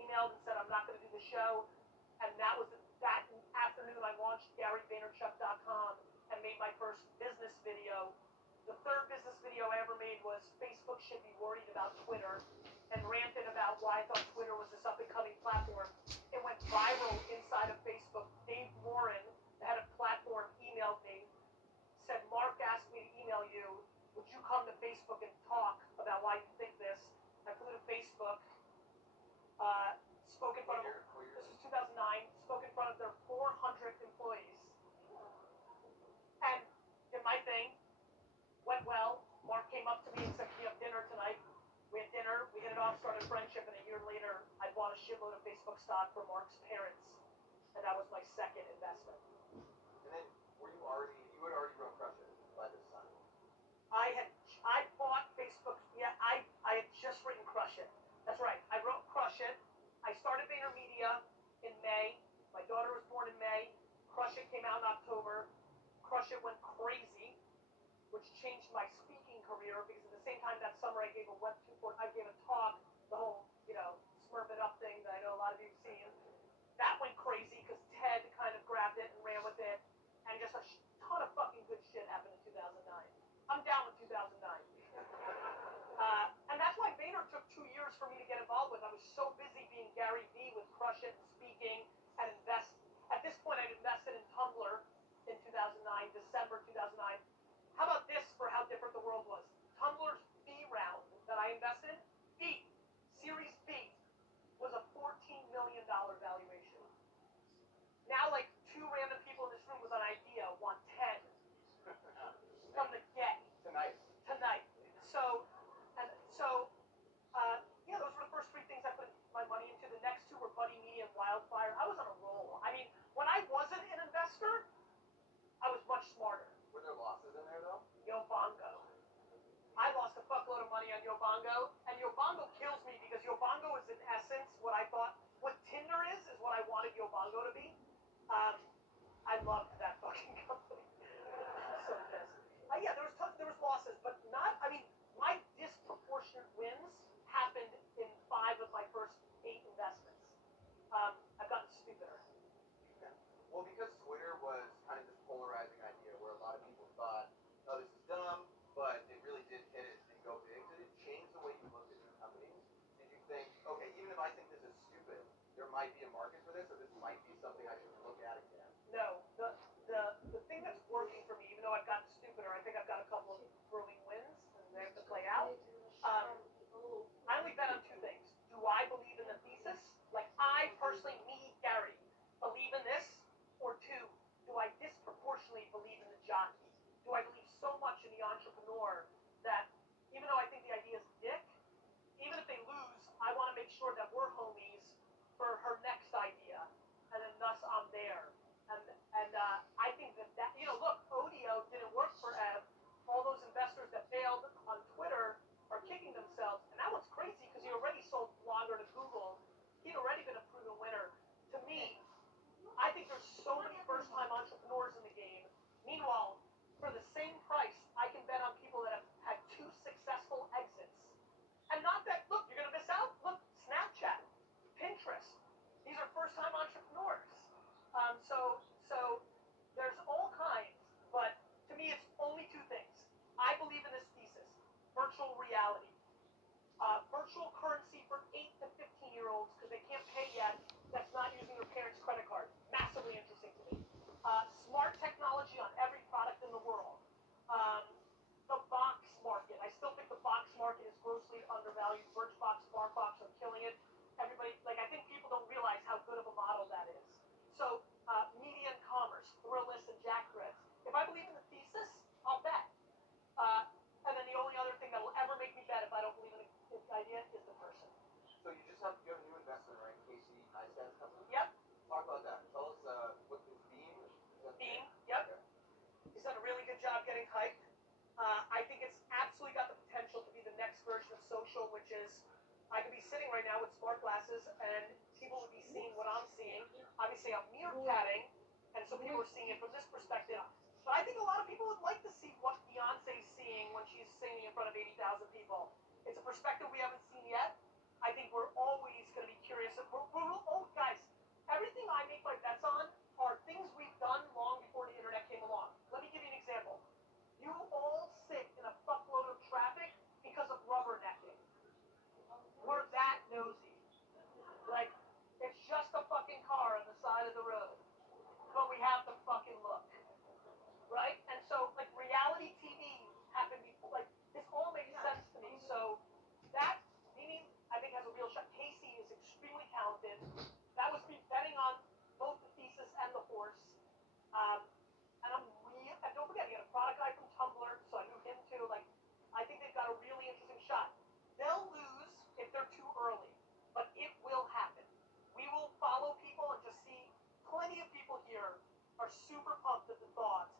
emailed and said I'm not going to do the show, and that afternoon I launched GaryVaynerchuk.com and made my first business video. The third business video I ever made was Facebook should be worried about Twitter, and ranted about why I thought Twitter was this up-and-coming platform. It went viral inside of Facebook. Dave Morin, the head of platform, emailed me, said, Mark asked me to email you. Would you come to Facebook and talk about why you think this? I flew to Facebook, spoke in front of, this was 2009, spoke in front of their 400 employees, and did my thing, went well. Mark came up to me and said, can we have dinner tonight? We had dinner, we hit it off, started a friendship, and a year later, I bought a shitload of Facebook stock for Mark's parents, and that was my second investment. And then, you had already run Crush It by this time. I bought Facebook, I had just written Crush It. That's right, I wrote Crush It. I started VaynerMedia in May. My daughter was born in May. Crush It came out in October. Crush It went crazy, which changed my speaking career because at the same time that summer I gave a talk, the whole, Smurf It Up thing that I know a lot of you have seen. That went crazy because Ted kind of grabbed it and ran with it, and just a ton of fucking good shit happened in 2009. I'm down with 2009. And that's why Vayner took 2 years for me to get involved with. I was so busy being Gary V with Crush It and speaking and invest. At this point, I'd invested in Tumblr in 2009, December 2009. How about this for how different the world was? Tumblr's B round that I invested, Series B, was a $14 million valuation. now like 2 random people in this room with an idea want 10 from the get Tonight. tonight. So, yeah, those were the first 3 things I put my money into. The next 2 were Buddy Media and Wildfire. I was on a roll. I mean, when I wasn't an investor, I was much smarter. Were there losses in there though? Yobongo. I lost a fuckload of money on Yobongo, and Yobongo kills me because Yobongo is in essence what I thought, what Tinder is what I wanted Yobongo to be. I loved that fucking company. So pissed. Yeah, there was losses, but not. I mean, my disproportionate wins happened in 5 of my first 8 investments. I've gotten stupider. Well, because Twitter was kind of this polarizing idea where a lot of people thought, oh, this is dumb, but it really did hit it and go big. Did it change the way you looked at new companies? Did you think, okay, even if I think this is stupid, there might be a market for this, or this might be something I should look at again? No, the thing that's working for me, even though I've gotten stupider, I think I've got a couple of brewing wins, and they have to play out. I only bet on 2 things. Do I believe in the thesis? Like I personally, me, Gary, believe in this? Or 2, do I disproportionately believe in the jockey? Do I believe so much in the entrepreneur that even though I think the idea is dick, even if they lose, I want to make sure that we're homies for her next idea, and then thus I'm there. And I think that look, Odeo didn't work for Ev. All those investors that failed on Twitter are kicking themselves, and that one's crazy because he already sold Blogger to Google. He'd already been a proven winner. To me, I think there's so many first-time entrepreneurs in the game. Meanwhile, for the same price, I can bet on people that have had 2 successful exits. And not that, look, you're going to miss out. Look, Snapchat, Pinterest. These are first-time entrepreneurs. So there's all kinds, but to me, it's only 2 things. I believe in this thesis, virtual reality. Virtual currency for 8 to 15-year-olds because they can't pay yet. That's not using their parents' credit card. Massively interesting to me. Smart technology on every product in the world. The box market. I still think the box market is grossly undervalued. Birchbox, Barkbox are killing it. Everybody, I think people don't realize how good of a model that is. So, media and commerce, Thrillist and Jackrabbit. If I believe in the thesis, I'll bet. And then the only other thing that will ever make me bet if I don't believe in the idea is the person. So you have a new investment, right? Casey Neistat's company? Yep. Talk about that. Tell us what is Beam? Beam, yep. Okay. He's done a really good job getting hyped. I think it's absolutely got the potential to be the next version of social, which is I could be sitting right now with smart glasses and people would be seeing what I'm seeing. Obviously, I'm meerkatting, and so people are seeing it from this perspective. But I think a lot of people would like to see what Beyonce's seeing when she's singing in front of 80,000 people. It's a perspective we haven't seen yet. I think we're always going to be curious. Guys, everything I make my bets on are things we've done long before the internet came along. Let me give you an example. You all sit in a fuckload of traffic because of rubbernecking. We're that nosy. It's just a fucking car on the side of the road. But we have to fucking look. Right? And so, reality TV happened before. This all makes sense to me. So, that, meaning, I think has a real shot. Casey is extremely talented. That was me betting on both the thesis and the horse. And don't forget, he had a product guy from Tumblr, so I knew him too. I think they've got a really interesting shot. They'll lose if they're too early, but it will happen. We will follow people and just see plenty of people here are super pumped at the thought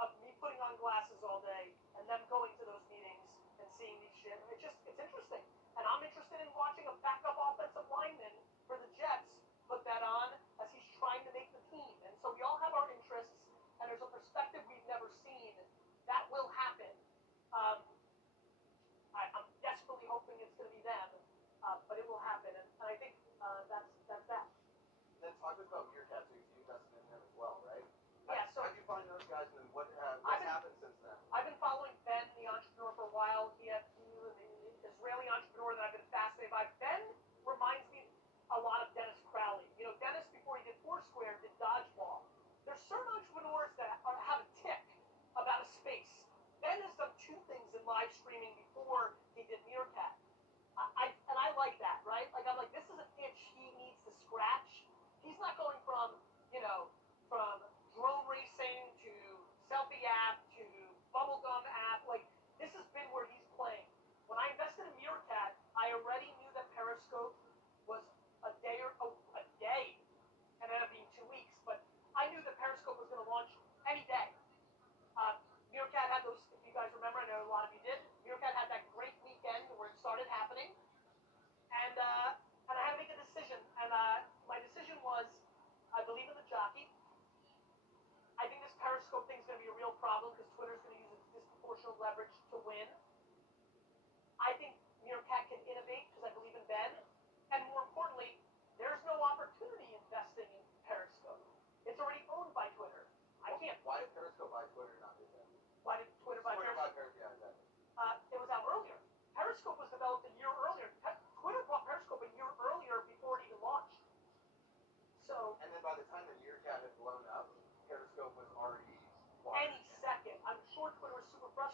of me putting on glasses all day and them going to those meetings and seeing these shit. It's interesting. And I'm interested in watching a backup offensive lineman for the Jets put that on as he's trying to make the team. And so we all have our interests, and there's a perspective we've never seen. That will happen. I'm desperately hoping it's going to be them, but it will happen. And I think that's that. And then talk about Meerkat, so you invested in them as well, right? Yeah, so how did you find those guys, and then what's happened since then? I've been following Ben, the entrepreneur, for a while. He was an Israeli entrepreneur that I've been fascinated by. Ben reminds me a lot of Dennis Crowley. Dennis, before he did Foursquare, did Dodgeball. There's certain entrepreneurs that have a tick about a space. Ben has done 2 things in live streaming before he did Meerkat. I like that, right? I'm like, this is an itch he needs to scratch. He's not going from,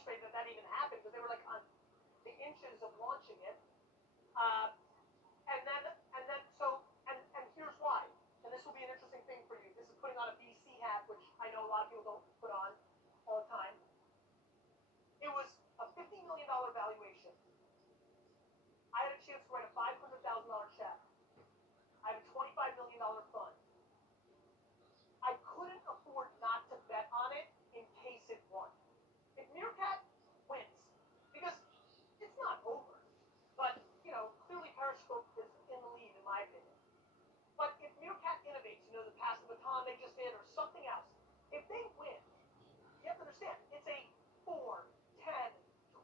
frustrated that even happened because they were like on the inches of launching it. Uh, and here's why. And this will be an interesting thing for you. This is putting on a BC hat, which I know a lot of people don't put on all the time. It was a $50 million valuation. I had a chance to write a $500,000 check. I have a $25 million fund. I couldn't afford not to bet on it in case it won. If Meerkat wins, because it's not over, but clearly Periscope is in the lead in my opinion. But if Meerkat innovates, the pass the baton they just did or something else, if they win, you have to understand, it's a 4, 10,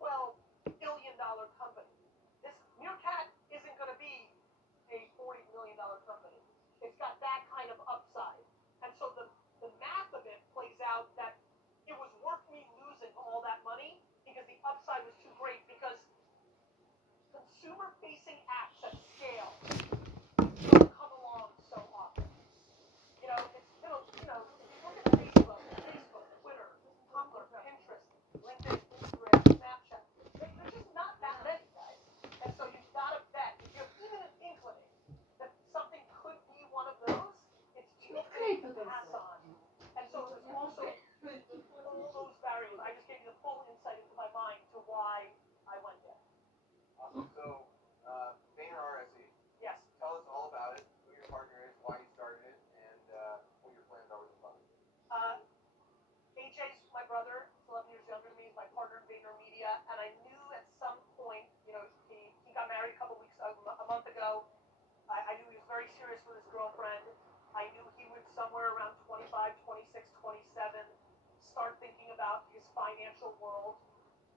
12 billion dollar company. This Meerkat isn't going to be a $40 million company. It's got that kind of upside. And so the math of it plays out that it was worth me losing all that money because the upside was too great because consumer-facing apps at scale don't come along so often. It's if you look at Facebook, Twitter, Tumblr, Pinterest, LinkedIn, Instagram, Snapchat, there's just not that many, guys. And so you've got to bet. If you have even an inkling that something could be one of those, it's too big to pass on. And so there's also all those variables. I just gave you the full insight into my mind to why I went there. Awesome. So, Vayner RSE. Yes. Tell us all about it, who your partner is, why you started it, and what your plans are with the fund. AJ's my brother, he's 11 years younger than me, he's my partner in Vayner Media, and I knew at some point, he got married a month ago. I knew he was very serious with his girlfriend. I knew he would somewhere around 25, 26, 27 start thinking about his financial world.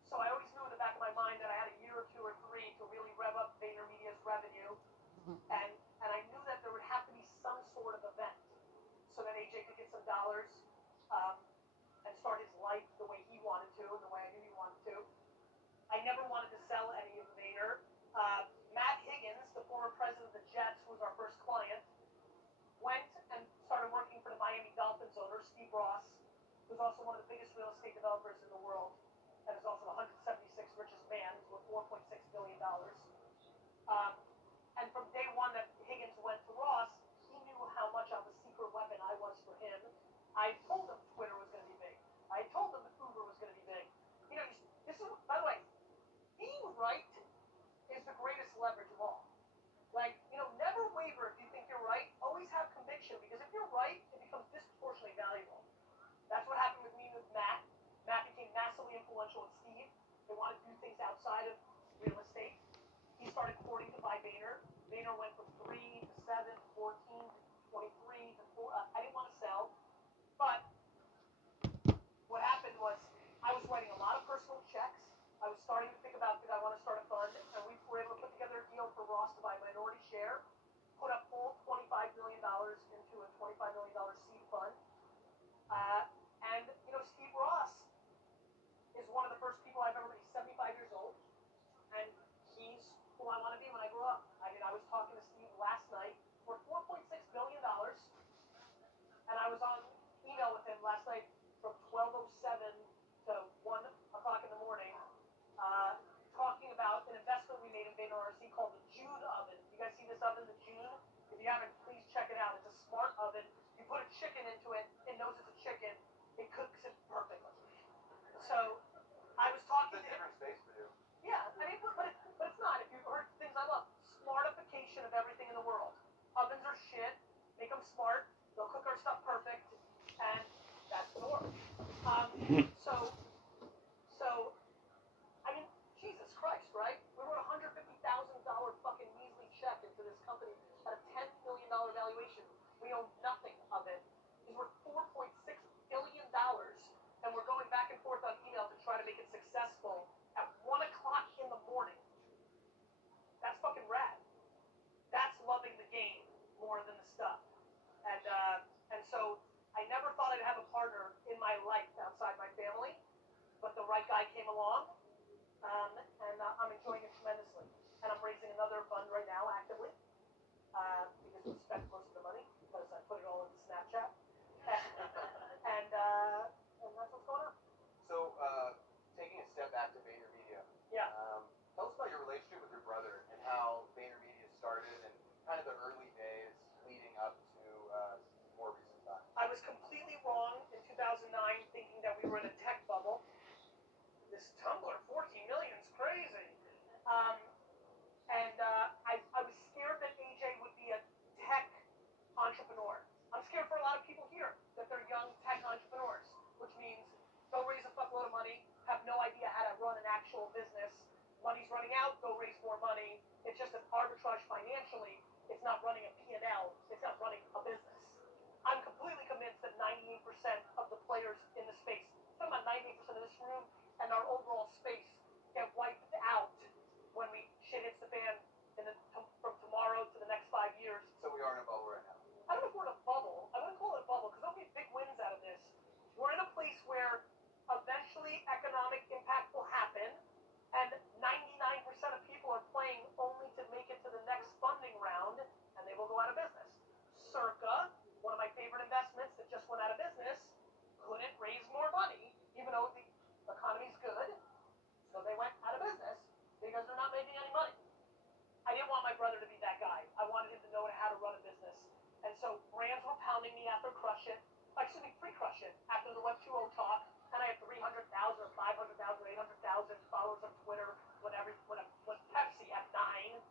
So I always knew in the back of my mind that I had a year or 2 or 3 to really rev up Vayner Media's revenue. And I knew that there would have to be some sort of event so that AJ could get some dollars and start his life the way he wanted to and the way I knew he wanted to. I never wanted to sell any of Vayner. Matt Higgins, the former president of the Jets, who was our first client, went and started working for the Miami Dolphins owner, Steve Ross, who's also one of the biggest real estate developers in the world and is also the 176th richest man with $4.6 billion. And from day one that Higgins went to Ross, he knew how much of a secret weapon I was for him. I told him Twitter was going to be big. I told him Uber was going to be big. This is, by the way, being right is the greatest leverage of all. Never waver if you think you're right. Always have conviction, because if you're right, it becomes disproportionately valuable. That's what happened with me and with Matt. Matt became massively influential with Steve. They wanted to do things outside of real estate. He started courting to buy Vayner. Vayner went from 3 to 7 to 14 to 23 to 4. I didn't want to sell, but what happened was I was writing a lot of personal checks. I was starting to think about, did I want to start a fund? And we were able to put together a deal for Ross to buy a minority share, put up full $25 million into a $25 million seed fund. And Steve Ross is one of the first people I've ever met. He's 75 years old, and he's who I want to be when I grow up. I mean, I was talking to Steve last night. We're $4.6 billion, and I was on email with him last night from 12:07 to 1 o'clock in the morning, talking about an investment we made in Vayner RSE called the June oven. You guys see this oven, the June? If you haven't, please check it out. It's a smart oven. You put a chicken into it, it knows it's a chicken. It cooks it perfectly. So I was talking It's a to him. different space for you. Yeah, I mean, but it's not. If you've heard things I love, smartification of everything in the world. Ovens are shit. Make them smart. They'll cook our stuff perfect, and that's the norm. So, I mean, Jesus Christ, right? We wrote a $150,000 fucking measly check into this company at a $10 million valuation. We own nothing of it. It's worth $4.6 billion, and we're going back and forth on email to try to make it successful at 1 o'clock in the morning. That's fucking rad. That's loving the game more than the stuff. And so I never thought I'd have a partner in my life outside my family, but the right guy came along, and I'm enjoying it tremendously. And I'm raising another fund right now actively, because we spent most of the money because I put it all into Snapchat, and that's what's going on. So, taking a step Tumblr, 14 million is crazy. I was scared that AJ would be a tech entrepreneur. I'm scared for a lot of people here that they're young tech entrepreneurs, which means go raise a fuckload of money, have no idea how to run an actual business. Money's running out, go raise more money. It's just an arbitrage financially. It's not running a P&L. It's not running a business. I'm completely convinced that 98% of the players in the space, I'm talking about 98% of this room and our overall space, get wiped out when shit hits the fan from tomorrow to the next 5 years. So we are in a bubble right now. I don't know if we're in a bubble. I wouldn't call it a bubble because there'll be big wins out of this. We're in a place where eventually economic impact will happen, and 99% of people are playing only to make it to the next funding round, and they will go out of business. Circa, one of my favorite investments that just went out of business, couldn't raise more money, even though the economy's good, so they went out of business because they're not making any money. I didn't want my brother to be that guy. I wanted him to know how to run a business. And so brands were pounding me after Crush It, pre-Crush It, after the Web 2.0 talk, and I had 300,000 or 500,000 or 800,000 followers on Twitter when Pepsi had 9.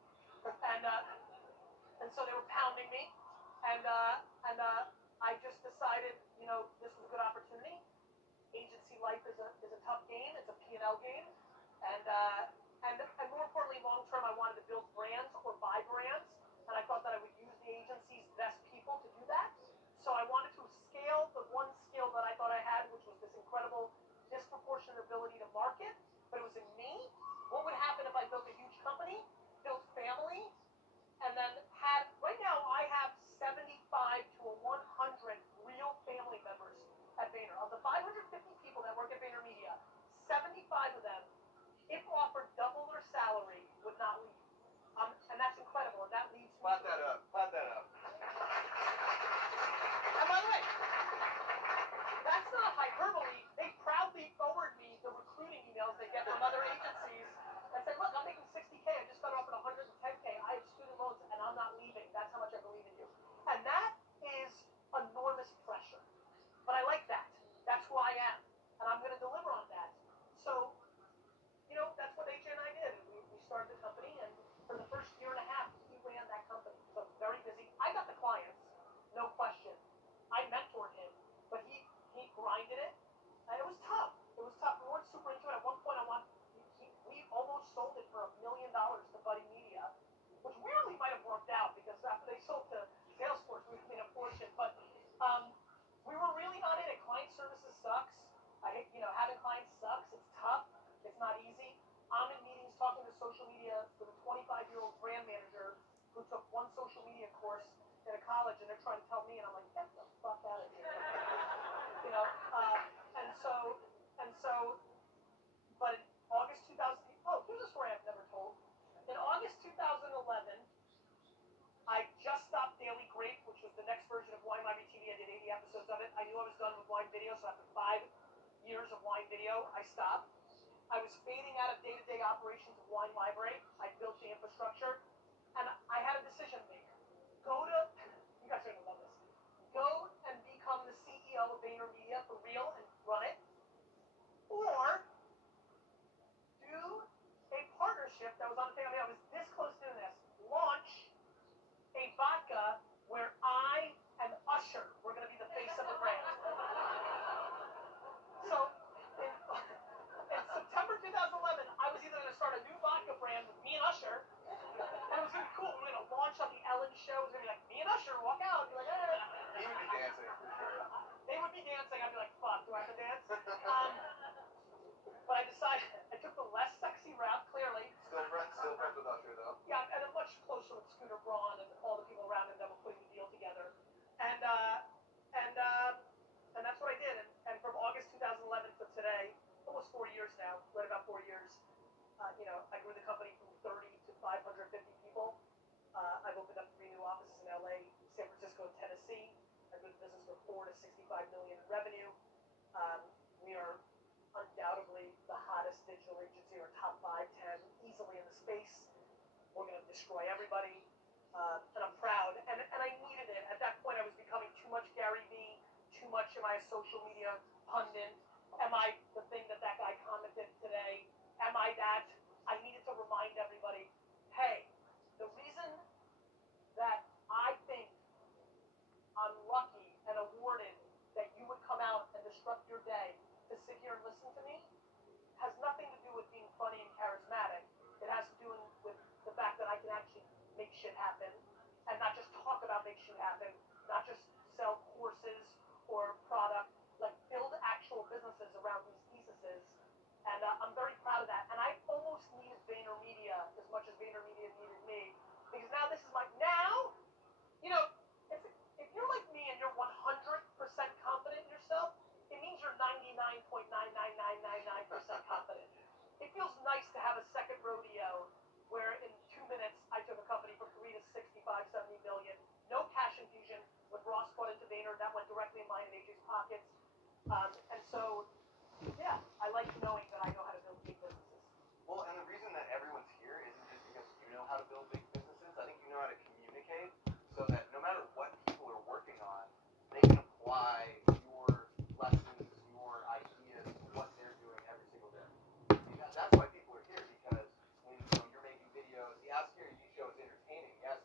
And so they were pounding me, and I just decided, this was a good opportunity. Agency life is a tough game. It's a P&L game, and more importantly, long term, I wanted to build brands or buy brands, and I thought that I would use the agency's best people to do that. So I wanted to scale the one skill that I thought I had, which was this incredible disproportionate ability to market, but it was in me. What would happen if I built a huge company, built family, and then right now I have 75 to 100 real family members at Vayner. Of the 550 people that work at VaynerMedia, 75 of them, if offered double their salary, would not leave. And that's incredible, and that leads me Clap that up. Clap that up. And by the way, that's not hyperbole. They proudly forward me the recruiting emails they get from other agencies and say, look, I'm making 60K. I just got offered 110K. I have student loans, and I'm not leaving. That's how much I believe in you. And that is enormous pressure. But I like that. That's who I am. And I'm going to deliver on that. So, that's what AJ and I did. We started the company, and for the first year and a half, he ran that company. So I was very busy. I got the clients, no question. I mentored him, but he grinded it, and it was tough. It was tough. We weren't super into it. At one point, we almost sold it for $1 million to Buddy Media, which weirdly might have worked out because after they sold to Salesforce, we made a fortune. But we were really not in it. Client services sucks. I hate, having clients sucks. It's tough. It's not easy. I'm in meetings talking to social media with a 25-year-old brand manager who took one social media course in a college, and they're trying to tell me, and I'm like, get the fuck out of here. But in August 2000, here's a story I've never told. In August 2011, I just stopped Daily Grape, which was the next version of Wine Library TV. I did 80 episodes of it. I knew I was done with wine video, so after 5 years of wine video, I stopped. I was fading out of day-to-day operations of Wine Library. I built the infrastructure, and I had a decision to make. You guys are going to love this. Go and become the CEO of VaynerMedia for real and run it, or do a partnership that was on the thing. I was this close to doing this. Launch a vodka where I and Usher were going to be the face of the brand. So in September 2011, I was either going to start a new vodka brand with me and Usher, and it was going to be cool. We were going to launch on the Ellen show. It was going to be like, me and Usher walk out and be like, hey. He would be dancing for sure. They would be dancing. I'd be like, fuck, do I have to dance? But I decided, I took the less sexy route, clearly. Still friends with Usher though. Yeah, and I'm much closer with Scooter Braun and all the people around him that were putting the deal together. And that's what I did. And from August 2011 to today, almost 4 years now, right about 4 years, I grew the company from 30 to 550 people. I've opened up 3 new offices in LA, San Francisco, and Tennessee. I grew the business from 4 to 65 million in revenue. We are undoubtedly the hottest digital agency, or top 5, 10, easily in the space. We're going to destroy everybody. And I'm proud. And I needed it. At that point, I was becoming too much Gary Vee, too much am I a social media pundit? Am I the thing that guy commented today? And so, yeah, I like knowing that I know how to build big businesses. Well, and the reason that everyone's here isn't just because you know how to build big businesses. I think you know how to communicate so that no matter what people are working on, they can apply your lessons, your ideas, to what they're doing every single day. That's why people are here, because when you're making videos, the Ask Gary Vee show is entertaining, yes.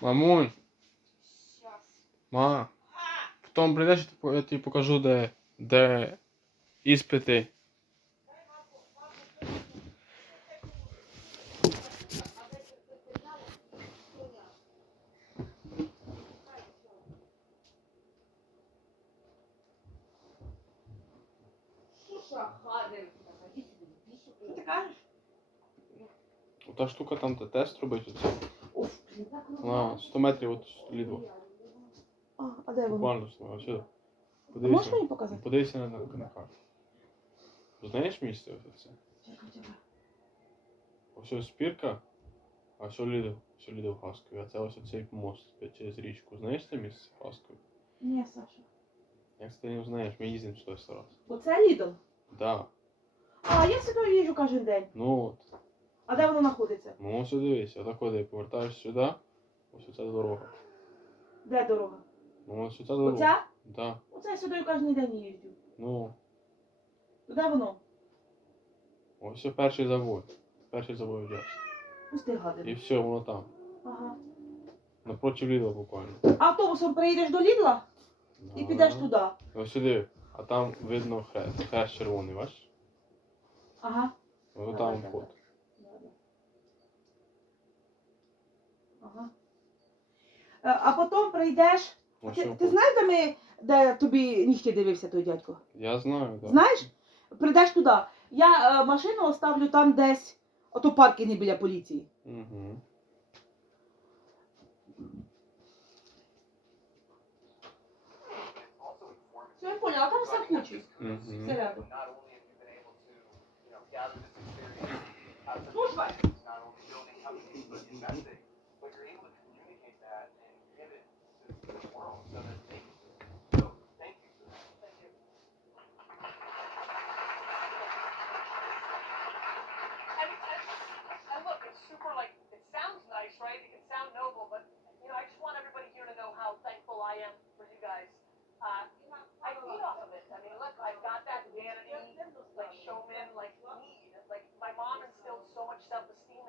Мамуль, ма, потім прийдеш, я тобі покажу, де іспити. Що ти кажеш? Ота штука там, де тест робить, оце. Уф, блін, так На 100 метрів от лідво. А де воно? Буквально 100, ось сюди. Можеш мені показати? Подивися на карту. Знаєш місце ось це? Чекай. Ось спірка, а ось Лідо в Хаскові. А це ось цей мост через річку. Знаєш це місце в Хаскові? Ні, Саша. Як ти не знаєш, ми їздимо сюди 100 раз. Оце Лідл? Да. А, я сюди їжджу кожен день. Ну от. А де воно знаходиться? Ну ось дивись, отак коли повертаєш сюди, ось оця дорога. Де дорога? Ну ось оця дорога. Оця? Да. Оце я сюди кожен день їжджу. Ну, Де воно? ось перший завод. Перший завод в Ясні. Пусти І гадину. все, воно там. Ага. Напротив Лідла буквально. Автобусом приїдеш до Лідла і підеш туди. Ось сюди. А там видно хрест червоний, бачиш? Ага. Ось там вход. Ага. А потім прийдеш. Ось Ти вход. знаєш, де тобі нігті дивився той дядько? Я знаю, так. Знаєш? Прийдеш туди. Я машину оставлю там десь, ото паркінг біля поліції. Угу. Все, я поняла, а там все в кучі. Угу. Все рядом. Not only have you been able to, you know, gather this experience out of Слушай. not only building companies but investing, but you're able to communicate that and give it to the world so that they can do it. So thank you for that. Thank you. And look, it's super, like, it sounds nice, right? It can sound noble, but, you know, I just want everybody here to know how thankful I am for you guys. I feed off of it. I mean, look, I've got that vanity, like, showman, like, need. Like, my mom instilled so much self-esteem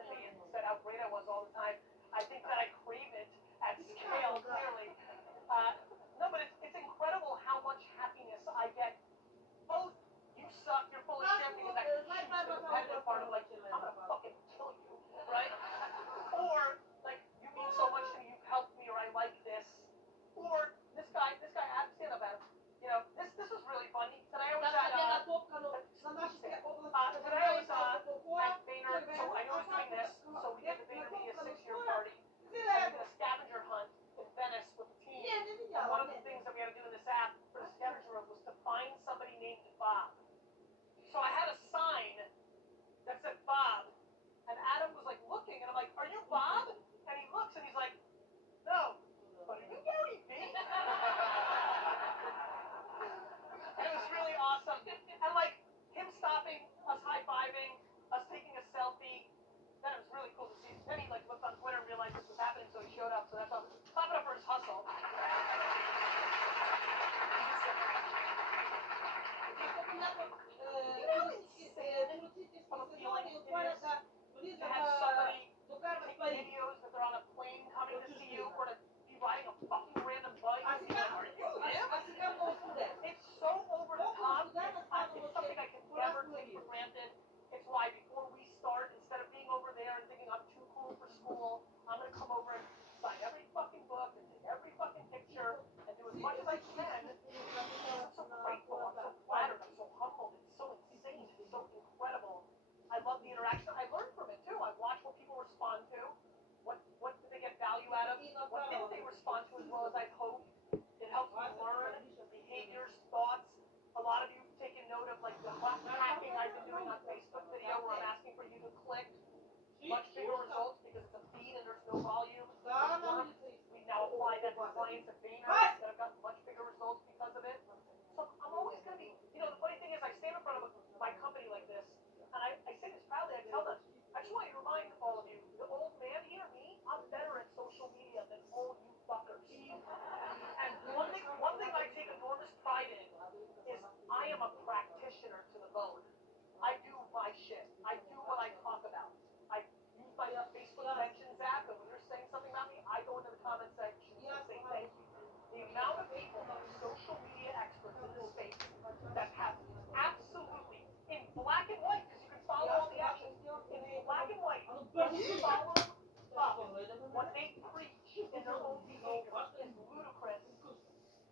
what they preach in their own behavior is ludicrous,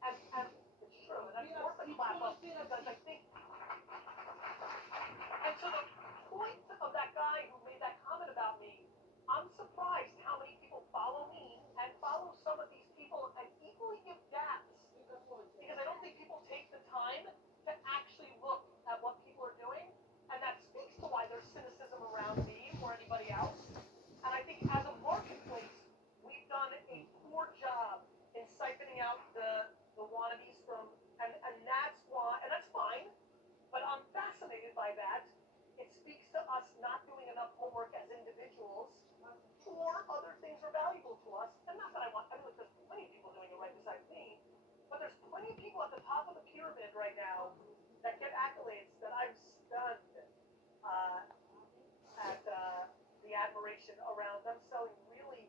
and it's true, and that's worth a clap up because I think. And to the point of that guy who made that comment about me, I'm surprised how many people follow me and follow some of these people and equally give gaps. Because I don't think people take the time to actually look at what people are doing. And that speaks to why there's cynicism around me or anybody else. And I think as a marketplace, we've done a poor job in siphoning out the wannabes from, and that's why, and that's fine. But I'm fascinated by that. It speaks to us not doing enough homework as individuals, or other things are valuable to us. And not that I mean, look, there's plenty of people doing it right beside me, but there's plenty of people at the top of the pyramid right now that get accolades that I'm stunned at the admiration around them selling really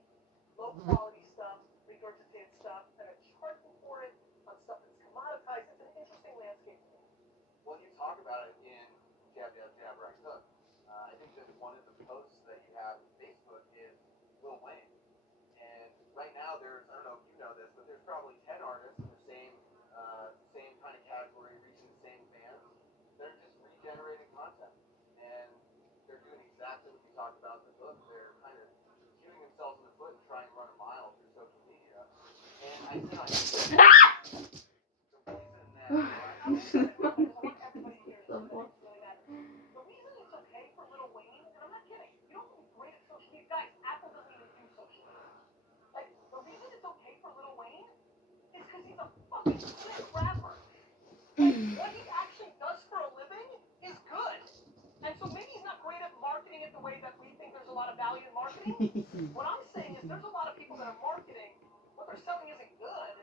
low quality stuff, regurgitated stuff, and are charging for it on stuff that's commoditized. It's an interesting landscape. Well, you talk about it in Jab, Jab, Jab, Right Hook. I think that one of the posts that you have on Facebook is Lil Wayne. And right now there's, I don't know if you know this, but there's probably 10 artists in the same kind of category, reaching the same fans. They're just regenerating content. And they're doing exactly what you talked about in the book. They're kind of shooting themselves in the foot and trying to run a mile through social media. And I said on YouTube, the reason that The reason it's okay for Lil Wayne, and I'm not kidding, you don't need great at social media. Guys, Apple doesn't even do social media. Like, the reason it's okay for Lil Wayne is because he's a fucking sick rapper. Like, what he actually does for a living is good. And so maybe he's not great at marketing it the way that we think there's a lot of value in marketing. What I'm saying is there's a lot of people that are marketing, what they're selling isn't good.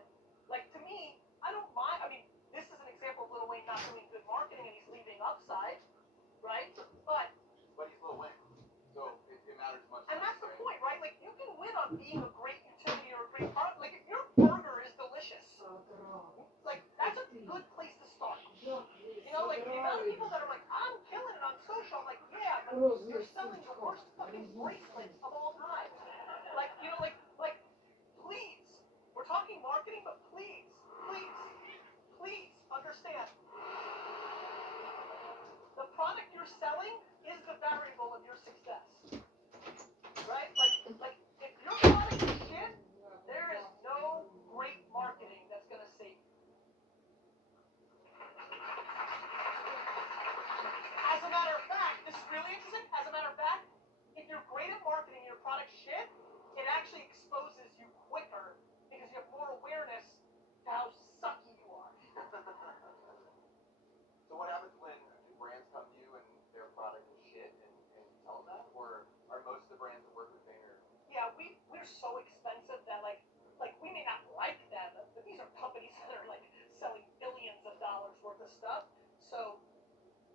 Like, to me, I don't mind. I mean, this is an example of Lil Wayne not doing good marketing and he's leaving upside. Right? But he's Lil Wayne, so it matters much. And that's the point, right? Like, you can win on being a great utility or a great product. Like, if your burger is delicious, like, that's a good place to start. You know, like, the amount of people that are like, I'm killing it on social. I'm like, yeah, but you're selling the worst fucking bracelet of all time. Like, you know, like, please. We're talking marketing, but please understand. The product you're selling is the variable of your success, right? Like if your product is shit, there is no great marketing that's gonna save you. As a matter of fact, this is really interesting. As a matter of fact, if you're great at marketing and your product's shit, it actually exposes you quicker because you have more awareness to how sucky you are. So what happens when brands come to you and their product is shit and you tell them that? Or are most of the brands that work with Vayner? Yeah, we're so expensive that like we may not like them, but these are companies that are like selling billions of dollars worth of stuff. So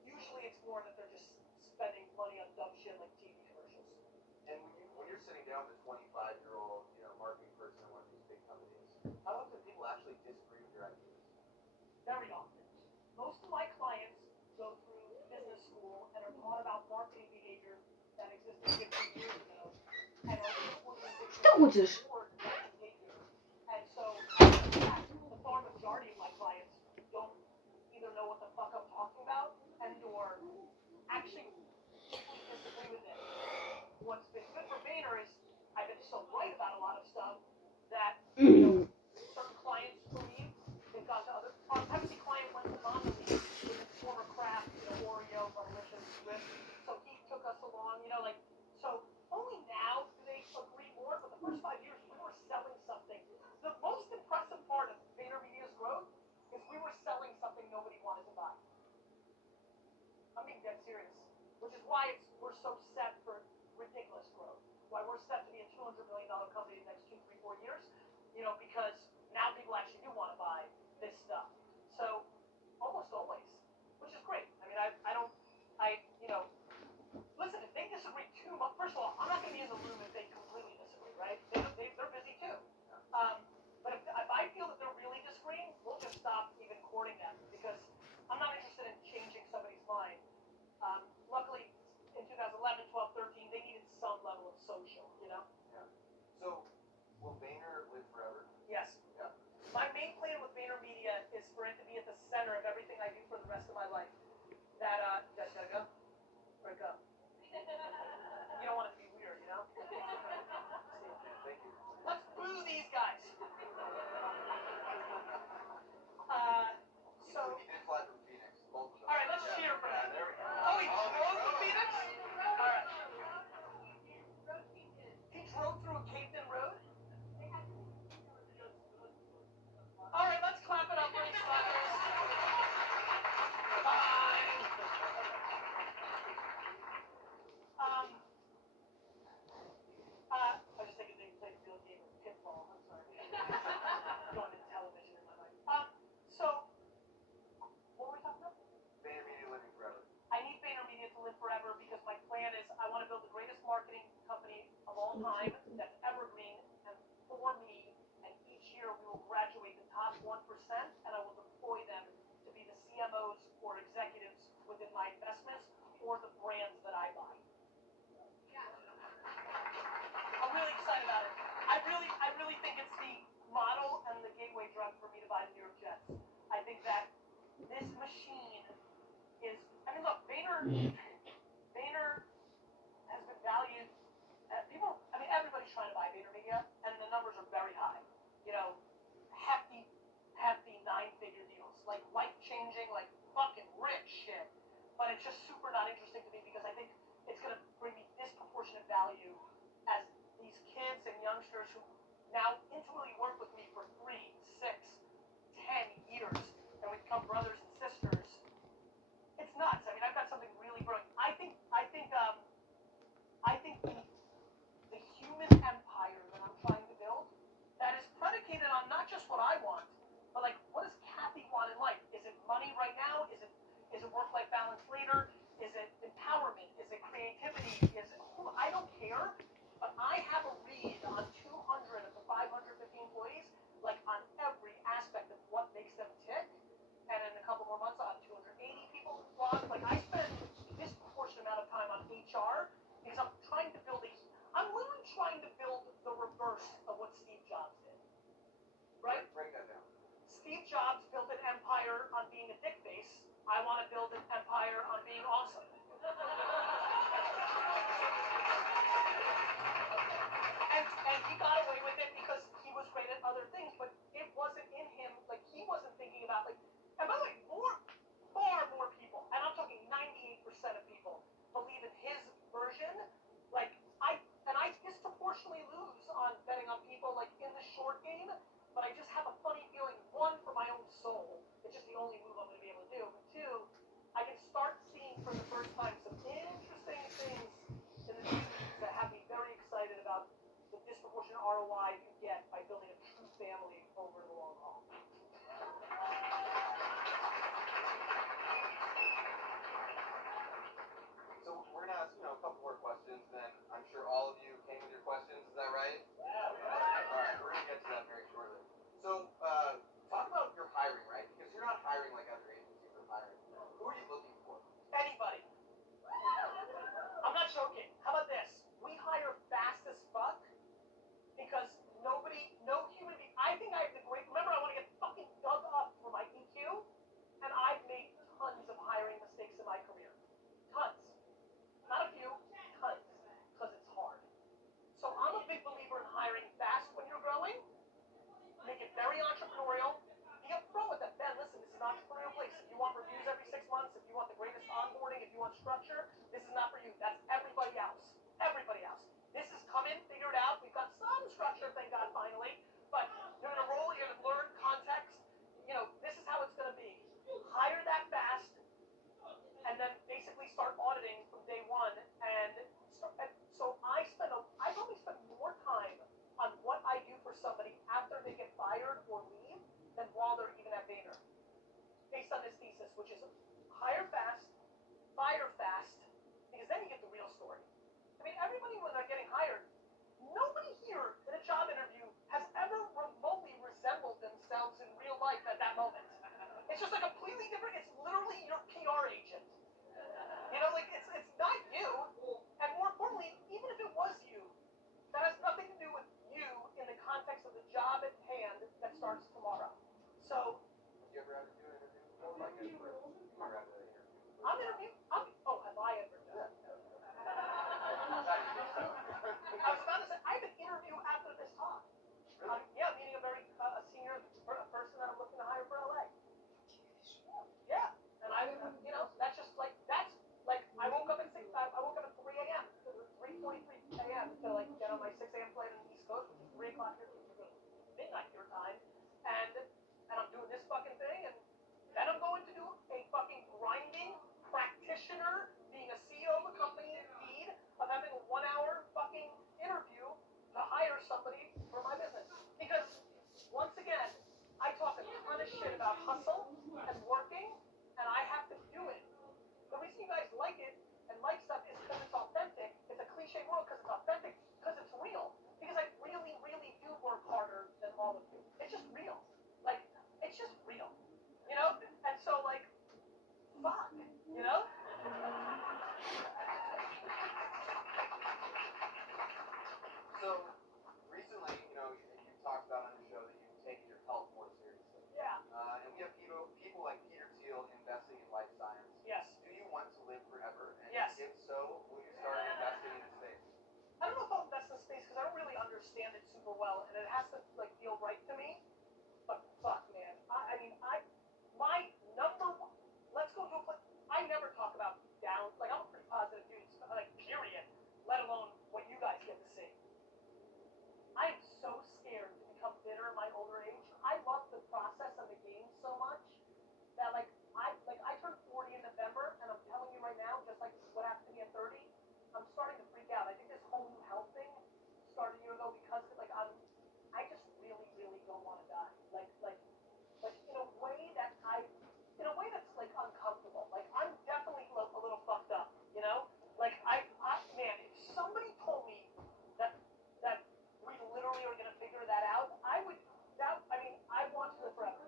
usually it's more that they're just spending money on dumb shit like TV commercials. And when you're sitting down with a 25-year-old, marketing person at one of these big companies, how often do people actually disagree with your ideas? Very often. Most of my clients go through business school and are taught about marketing behavior that existed 15 years ago and are implementing toward that behavior. And so, in fact, the far majority of my clients don't either know what the fuck I'm talking about and or actually deeply disagree with it. What's been good for Vayner is I've been so right about a lot of stuff that certain clients believe they've gone to other. Our Pepsi client went to Mondelez with his former craft, Oreo, delicious whip. So he took us along, so only now do they agree more. But the first 5 years we were selling something. The most impressive part of VaynerMedia's growth is we were selling something nobody wanted to buy. I'm being dead serious, which is why we're so set for ridiculous growth. Why we're set to be a $200 million company in the next 2, 3, 4 years. Because now people actually do want to buy this stuff. So almost always, which is great. I mean, listen, if they disagree too much, first of all, I'm not going to be in the room if they completely disagree, right? They're busy too. But if I feel that they're really disagreeing, we'll just stop even courting them because I'm not interested in changing somebody's mind. Luckily, in 2011, 12, 13, they needed some level of social, Yeah. So and I will deploy them to be the CMOs or executives within my investments or the brands that I buy. I'm really excited about it. I really think it's the model and the gateway drug for me to buy the New York Jets. I think that this machine is. I mean, look, Vayner has been valued. People. I mean, everybody's trying to buy VaynerMedia, and the numbers are very high. You know, hefty 9-figure deals, like life-changing, like fucking rich shit. But it's just super not interesting to me because I think it's gonna bring me disproportionate value as these kids and youngsters who now intimately work with me for 3, 6, 10 years, and we become brothers and sisters. It's nuts. I mean, I've got something really brilliant. I think the human empire that I'm trying to build, that is predicated on not just what I want, but like what does Kathy want in life? Is it money right now? Is it work-life balance later? Is it empowerment? Is it creativity? Is it I don't care, but I have a read on 200 of the 550 employees, like on every aspect of what makes them tick. And in a couple more months, I'll have 280 people blog. Like I spend this disproportionate amount of time on HR because I'm trying to build I'm literally trying to build the reverse of what Steve Jobs did. Right? Break that down. Steve Jobs built an empire on being a dick face. I want to build an empire on being awesome. And he got away with it because he was great at other things, but it wasn't in him. Like he wasn't thinking about like. And by the way, far more people, and I'm talking 98% of people believe in his version. Like I disproportionately lose on betting on people like in the short game, but I just have a funny feeling. One, for my own soul, it's just the only move I'm going to be able to do. But two, I can start seeing for the first time some interesting things in the news that have me very excited about the disproportionate ROI you get by building a true family over the long haul. So we're gonna ask, a couple more questions. Then I'm sure all of you came with your questions. Is that right? Yeah. All right. We're gonna get to that very shortly. So talk about your hiring, right? Because you're not hiring like other agencies are hiring. Who are you looking for? Anybody. I'm not joking. How about this? We hire fast as fuck because no human being. I think I have the great. Remember, I want to get fucking dug up for my EQ, and I've made tons of hiring mistakes in my career. Tons. Not a few, tons. Because it's hard. So I'm a big believer in has to like feel right to me. But fuck, man. My number one. Let's go to a place. I never talk about down. Like I'm a pretty positive dude. Like period. Let alone what you guys get to see. I am so scared to become bitter in my older age. I love the process of the game so much that I turned 40 in November, and I'm telling you right now, just like what happened to me at 30, I'm starting to freak out. I think this whole new health thing started a year ago because I just really, really don't want to die. Like in a way that's like uncomfortable. Like I'm definitely a little fucked up, you know? Like man, if somebody told me that we literally are gonna figure that out, I want to live forever.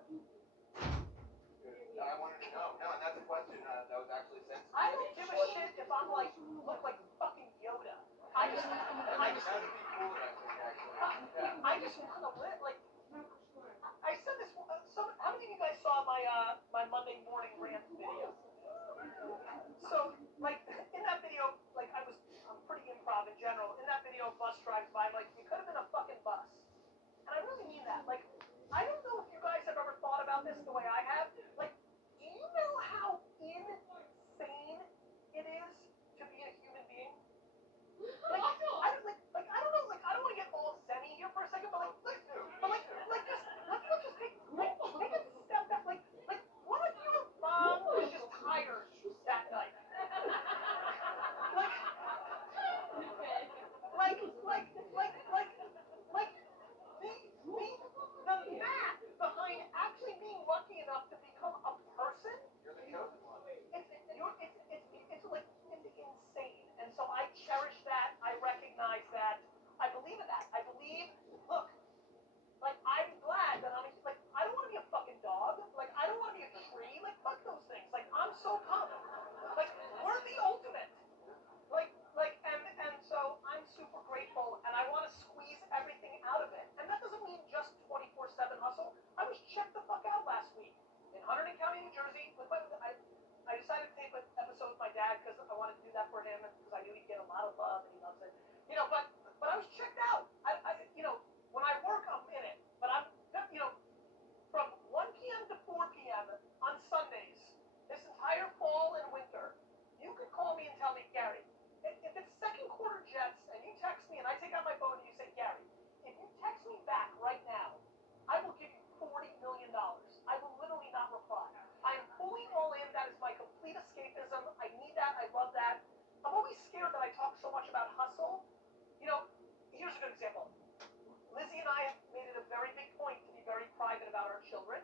I wanted to know. No, and that's a question that was actually sent to me. I don't give a shit if I'm look like fucking Yoda. I just That would be cool, actually. Yeah. I just want to live. Like I said this. How many of you guys saw my Monday morning rant video? So like in that video, like I'm pretty improv in general. In that video, a bus drives by. I'm like, it could have been a fucking bus. And I really mean that. Like, I don't know if you guys have ever thought about this the way I have. Like, do you know how insane it is to be a human being? Like, I don't know. Like, I don't want to get all zenny here for a second, but just take a step back. Like, what if your mom was just tired that night? The math behind actually being lucky enough to become a person. You're the chosen one. It's insane. And so I cherish that. I recognize that. I believe in that. I believe. Look, like I'm glad that I don't want to be a fucking dog. Like I don't want to be a tree. Like fuck those things. Like I'm so pumped. Like we're the ultimate. And so I'm super grateful, and I want to squeeze everything out of it. And that doesn't mean just 24/7 hustle. I was checked the fuck out last week in Hunterdon County, New Jersey. I decided to tape an episode with my dad because I wanted to do that for him, because I knew he'd get a lot of love and he loves it. You know, but I was checked out. When I work, I'm in it. But I'm, from 1 p.m. to 4 p.m. on Sundays, this entire fall and winter, you could call me and tell me, Gary, if it's second quarter Jets and you text me and I take out my phone and you say, Gary, if you text me back right now, I will give you $40 million. I will literally not reply. I am fully all in. That is my complete escapism. I need that. I love that. I'm always scared that I talk so much about hustle. You know, here's a good example. Lizzie and I have made it a very big point to be very private about our children.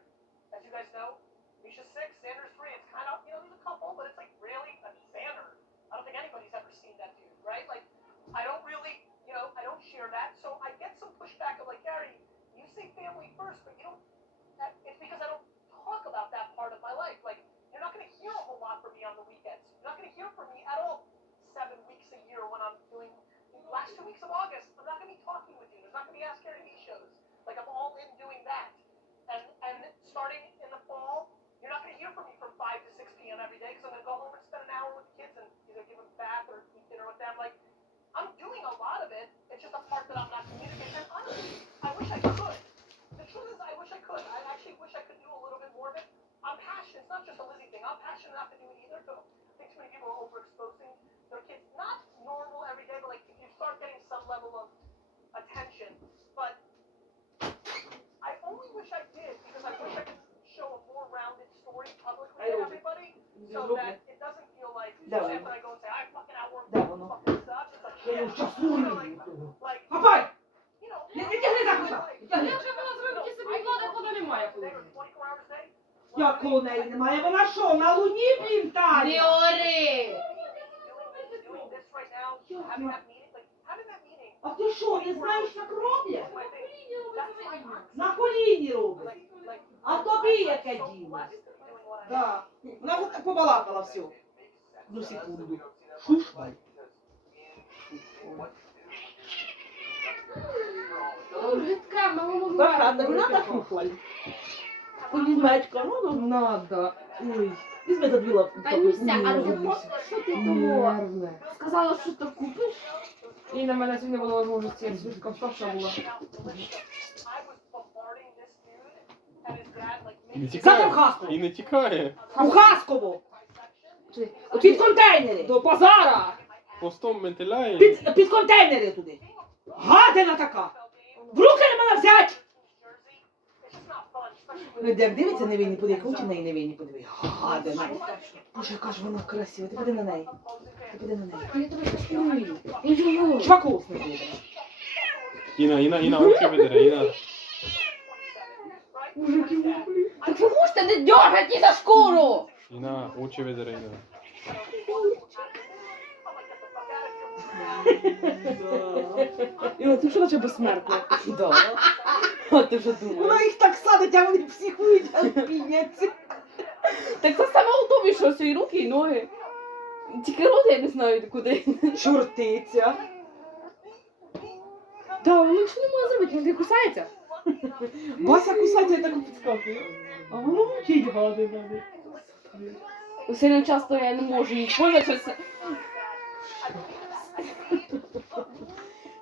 As you guys know, Misha's 6, Xander's 3. It's kind of, there's a couple, but it's like really, Xander. I don't think anybody's ever seen that dude, right? Like, I don't really, I don't share that. So I get some pushback of like, Gary, you say family first, but you don't, it's because I don't talk about that part of my life. Like, you're not going to hear a whole lot from me on the weekends. You're not going to hear from me at all 7 weeks a year when I'm doing, last 2 weeks of August, I'm not going to be talking with you. There's not going to be Ask Gary V shows. Like, I'm all in doing that. And starting in the fall, you're not going to hear from me from 5 to 6 p.m. every day because I'm going to go home and spend an hour with the kids and either give them a bath or eat dinner with them. Like, I'm doing a lot of it. It's just a part that I'm not communicating. And honestly, I wish I could. The truth is, I wish I could. I actually wish I could do a little bit more of it. I'm passionate. It's not just a Lizzie thing. I'm passionate enough to do it either. So I think too many people are overexposing their kids. Not normal every day, but like if you start getting some level of attention. But I only wish I did because I wish I could show a more rounded story publicly to everybody so that it doesn't feel like after I go and say I fucking outworked fucking stuff. It's like like Хапай! you know, Не тягни за коса! Я вже вона зробить собі влада, коли немає. 24 hours a day. Як коло неї немає? Вона що, на луні, блін, Не Таня? ори! Doing this right now, having that meeting, like having that meeting. А ти що, не знаєш, як роблять? My thing. That's my oxygen. На коліні роблять. Like, А тобі яке so діло? blessed to be doing what I do. Да. Вона вже так побалакала все. Ну, секунду. Шушвай. Гидка, мама. Да, рада, не надо шушвай. Кулімечка, ну, надо. Ой, візьми за дві лапки. Танюся, а ти що ти того? Сказала, що ти купиш? І на мене сьогодні була можливість, я швидко вставша була. Не Завтра в тікає. Хасково. І не тікає. У Хасково. Під контейнери. До базара! Хвостом метеляє. Під контейнери туди. Гадина така. В руки не мене взять. Ну, як дивиться невинні, подиви, очі в неї невинні, подиви. Гадина. Боже, яка ж вона красива. Ти піди на неї. Ти піди на неї. Я тебе скажу. Ой, Чваков не буде. Іна, очі видере, Іна. так ви можете не дергати за шкуру! Іна, очі видере, Іна. І ти що наче безсмертна? Да. А ти вже думаєш? Вона їх так садить, а вони психують, а п'ється. Так це саме удобніше, що ось і руки, і ноги. Тільки роти я не знаю куди. Чортиця. Так, воно нічого не може зробити, він не кусається. Бася кусається і так підскакує. А воно мовчить гадина. Сильно часто я не можу їх пользуватися.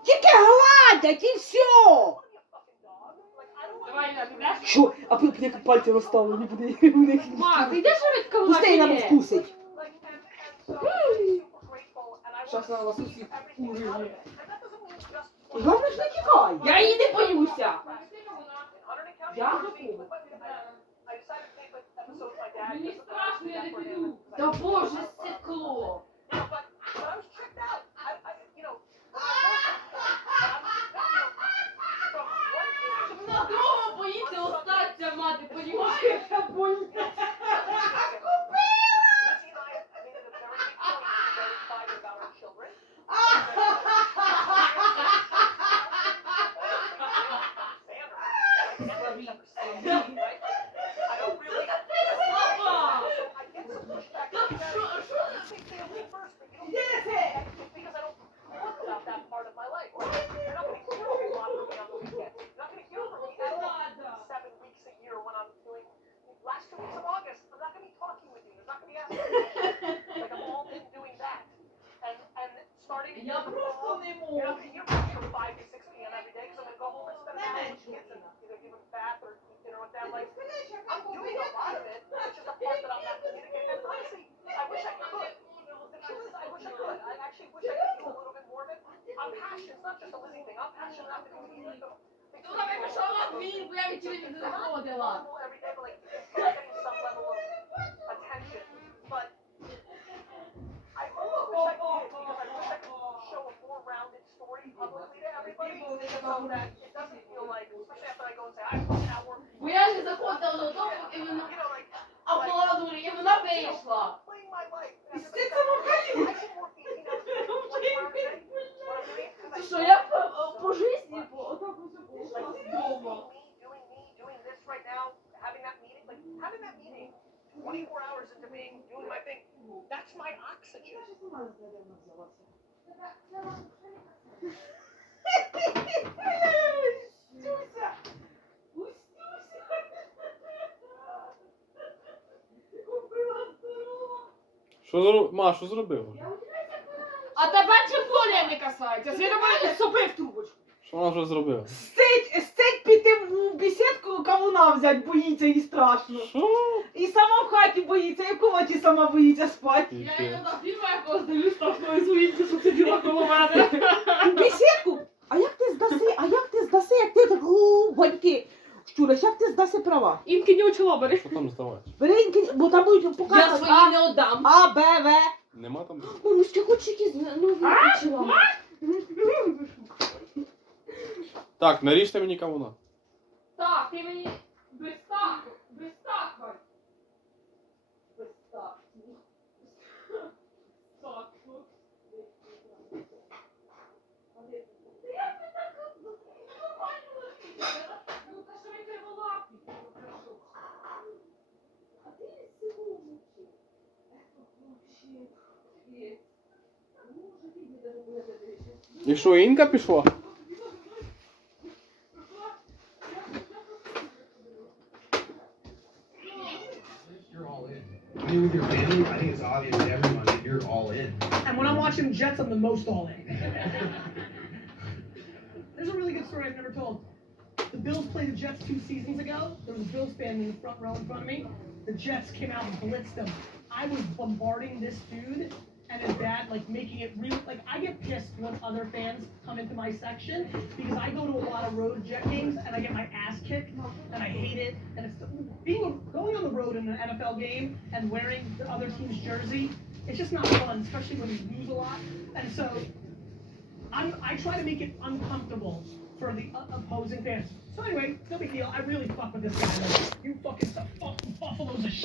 Тільки гладять і все. Давай, Ля, Що? А як пальці розставлені буде. Ма, ти йдеш робити кавуна? Пустей нам вкусить. Щас на вас усіх курили. Головне ж не тікай. Я її не боюся. Я готова. Мені страшно, я не піду. Та боже, стекло. Вона довго боїться остатися, мати, понімаєш? Я просто не можу. Туди ми пішла в він, бо я від тебе не заходила. Бо я ж заходила додому, і вона аплодує, і вона вийшла. І ти це мовчиш? Ти що, я по житті, отак ось вдома. That's my oxygen. Що зробив? Ма, що зробив? А тебе чим доля не касається? Світа мене сопив трубочку. Що вона вже зробила? Стить піти в бесідку, кавуна взять, боїться і страшно. Що? І сама в хаті боїться, і в комнаті сама боїться спати. Я його на фільму якогось дивлюсь страшної звідки, що сиділа коло мене. В бесідку? А як ти здаси, як ти так глубоньки? Щуриш, як ти здаси права? Інки не учила бери. Що там здавати? Береньки, бо там будуть Я показувати свої не отдам. А, Б, В. Нема там? Ой, ну ще хоч якісь нові учила. Так, наріжте мені кавуна. Так, ти мені без таку, без таку. Без таку. Так, ну. Як ти так нормально летиш? Ну, та що ви криволапі, прошу. А ти сьогодні мовчи. Мовчи. Може, ти не доведеш. І що, Інка пішла? You're all in. I mean, with your family, I think it's obvious to everyone that you're all in. And when I'm watching Jets, I'm the most all in. the Bills played the Jets 2 seasons ago. There was a Bills fan in the front row in front of me. The Jets came out and blitzed them. I was bombarding this dude and his dad, like making it real. Like I get pissed when other fans come into my section because I go to a lot of road Jet games and I get my ass kicked and I hate it. And it's going on the road in an NFL game and wearing the other team's jersey. It's just not fun, especially when you lose a lot. And so I try to make it uncomfortable for the opposing fans. So anyway, no big deal. I really fuck with this guy. Like, you fucking Buffalo's a shit.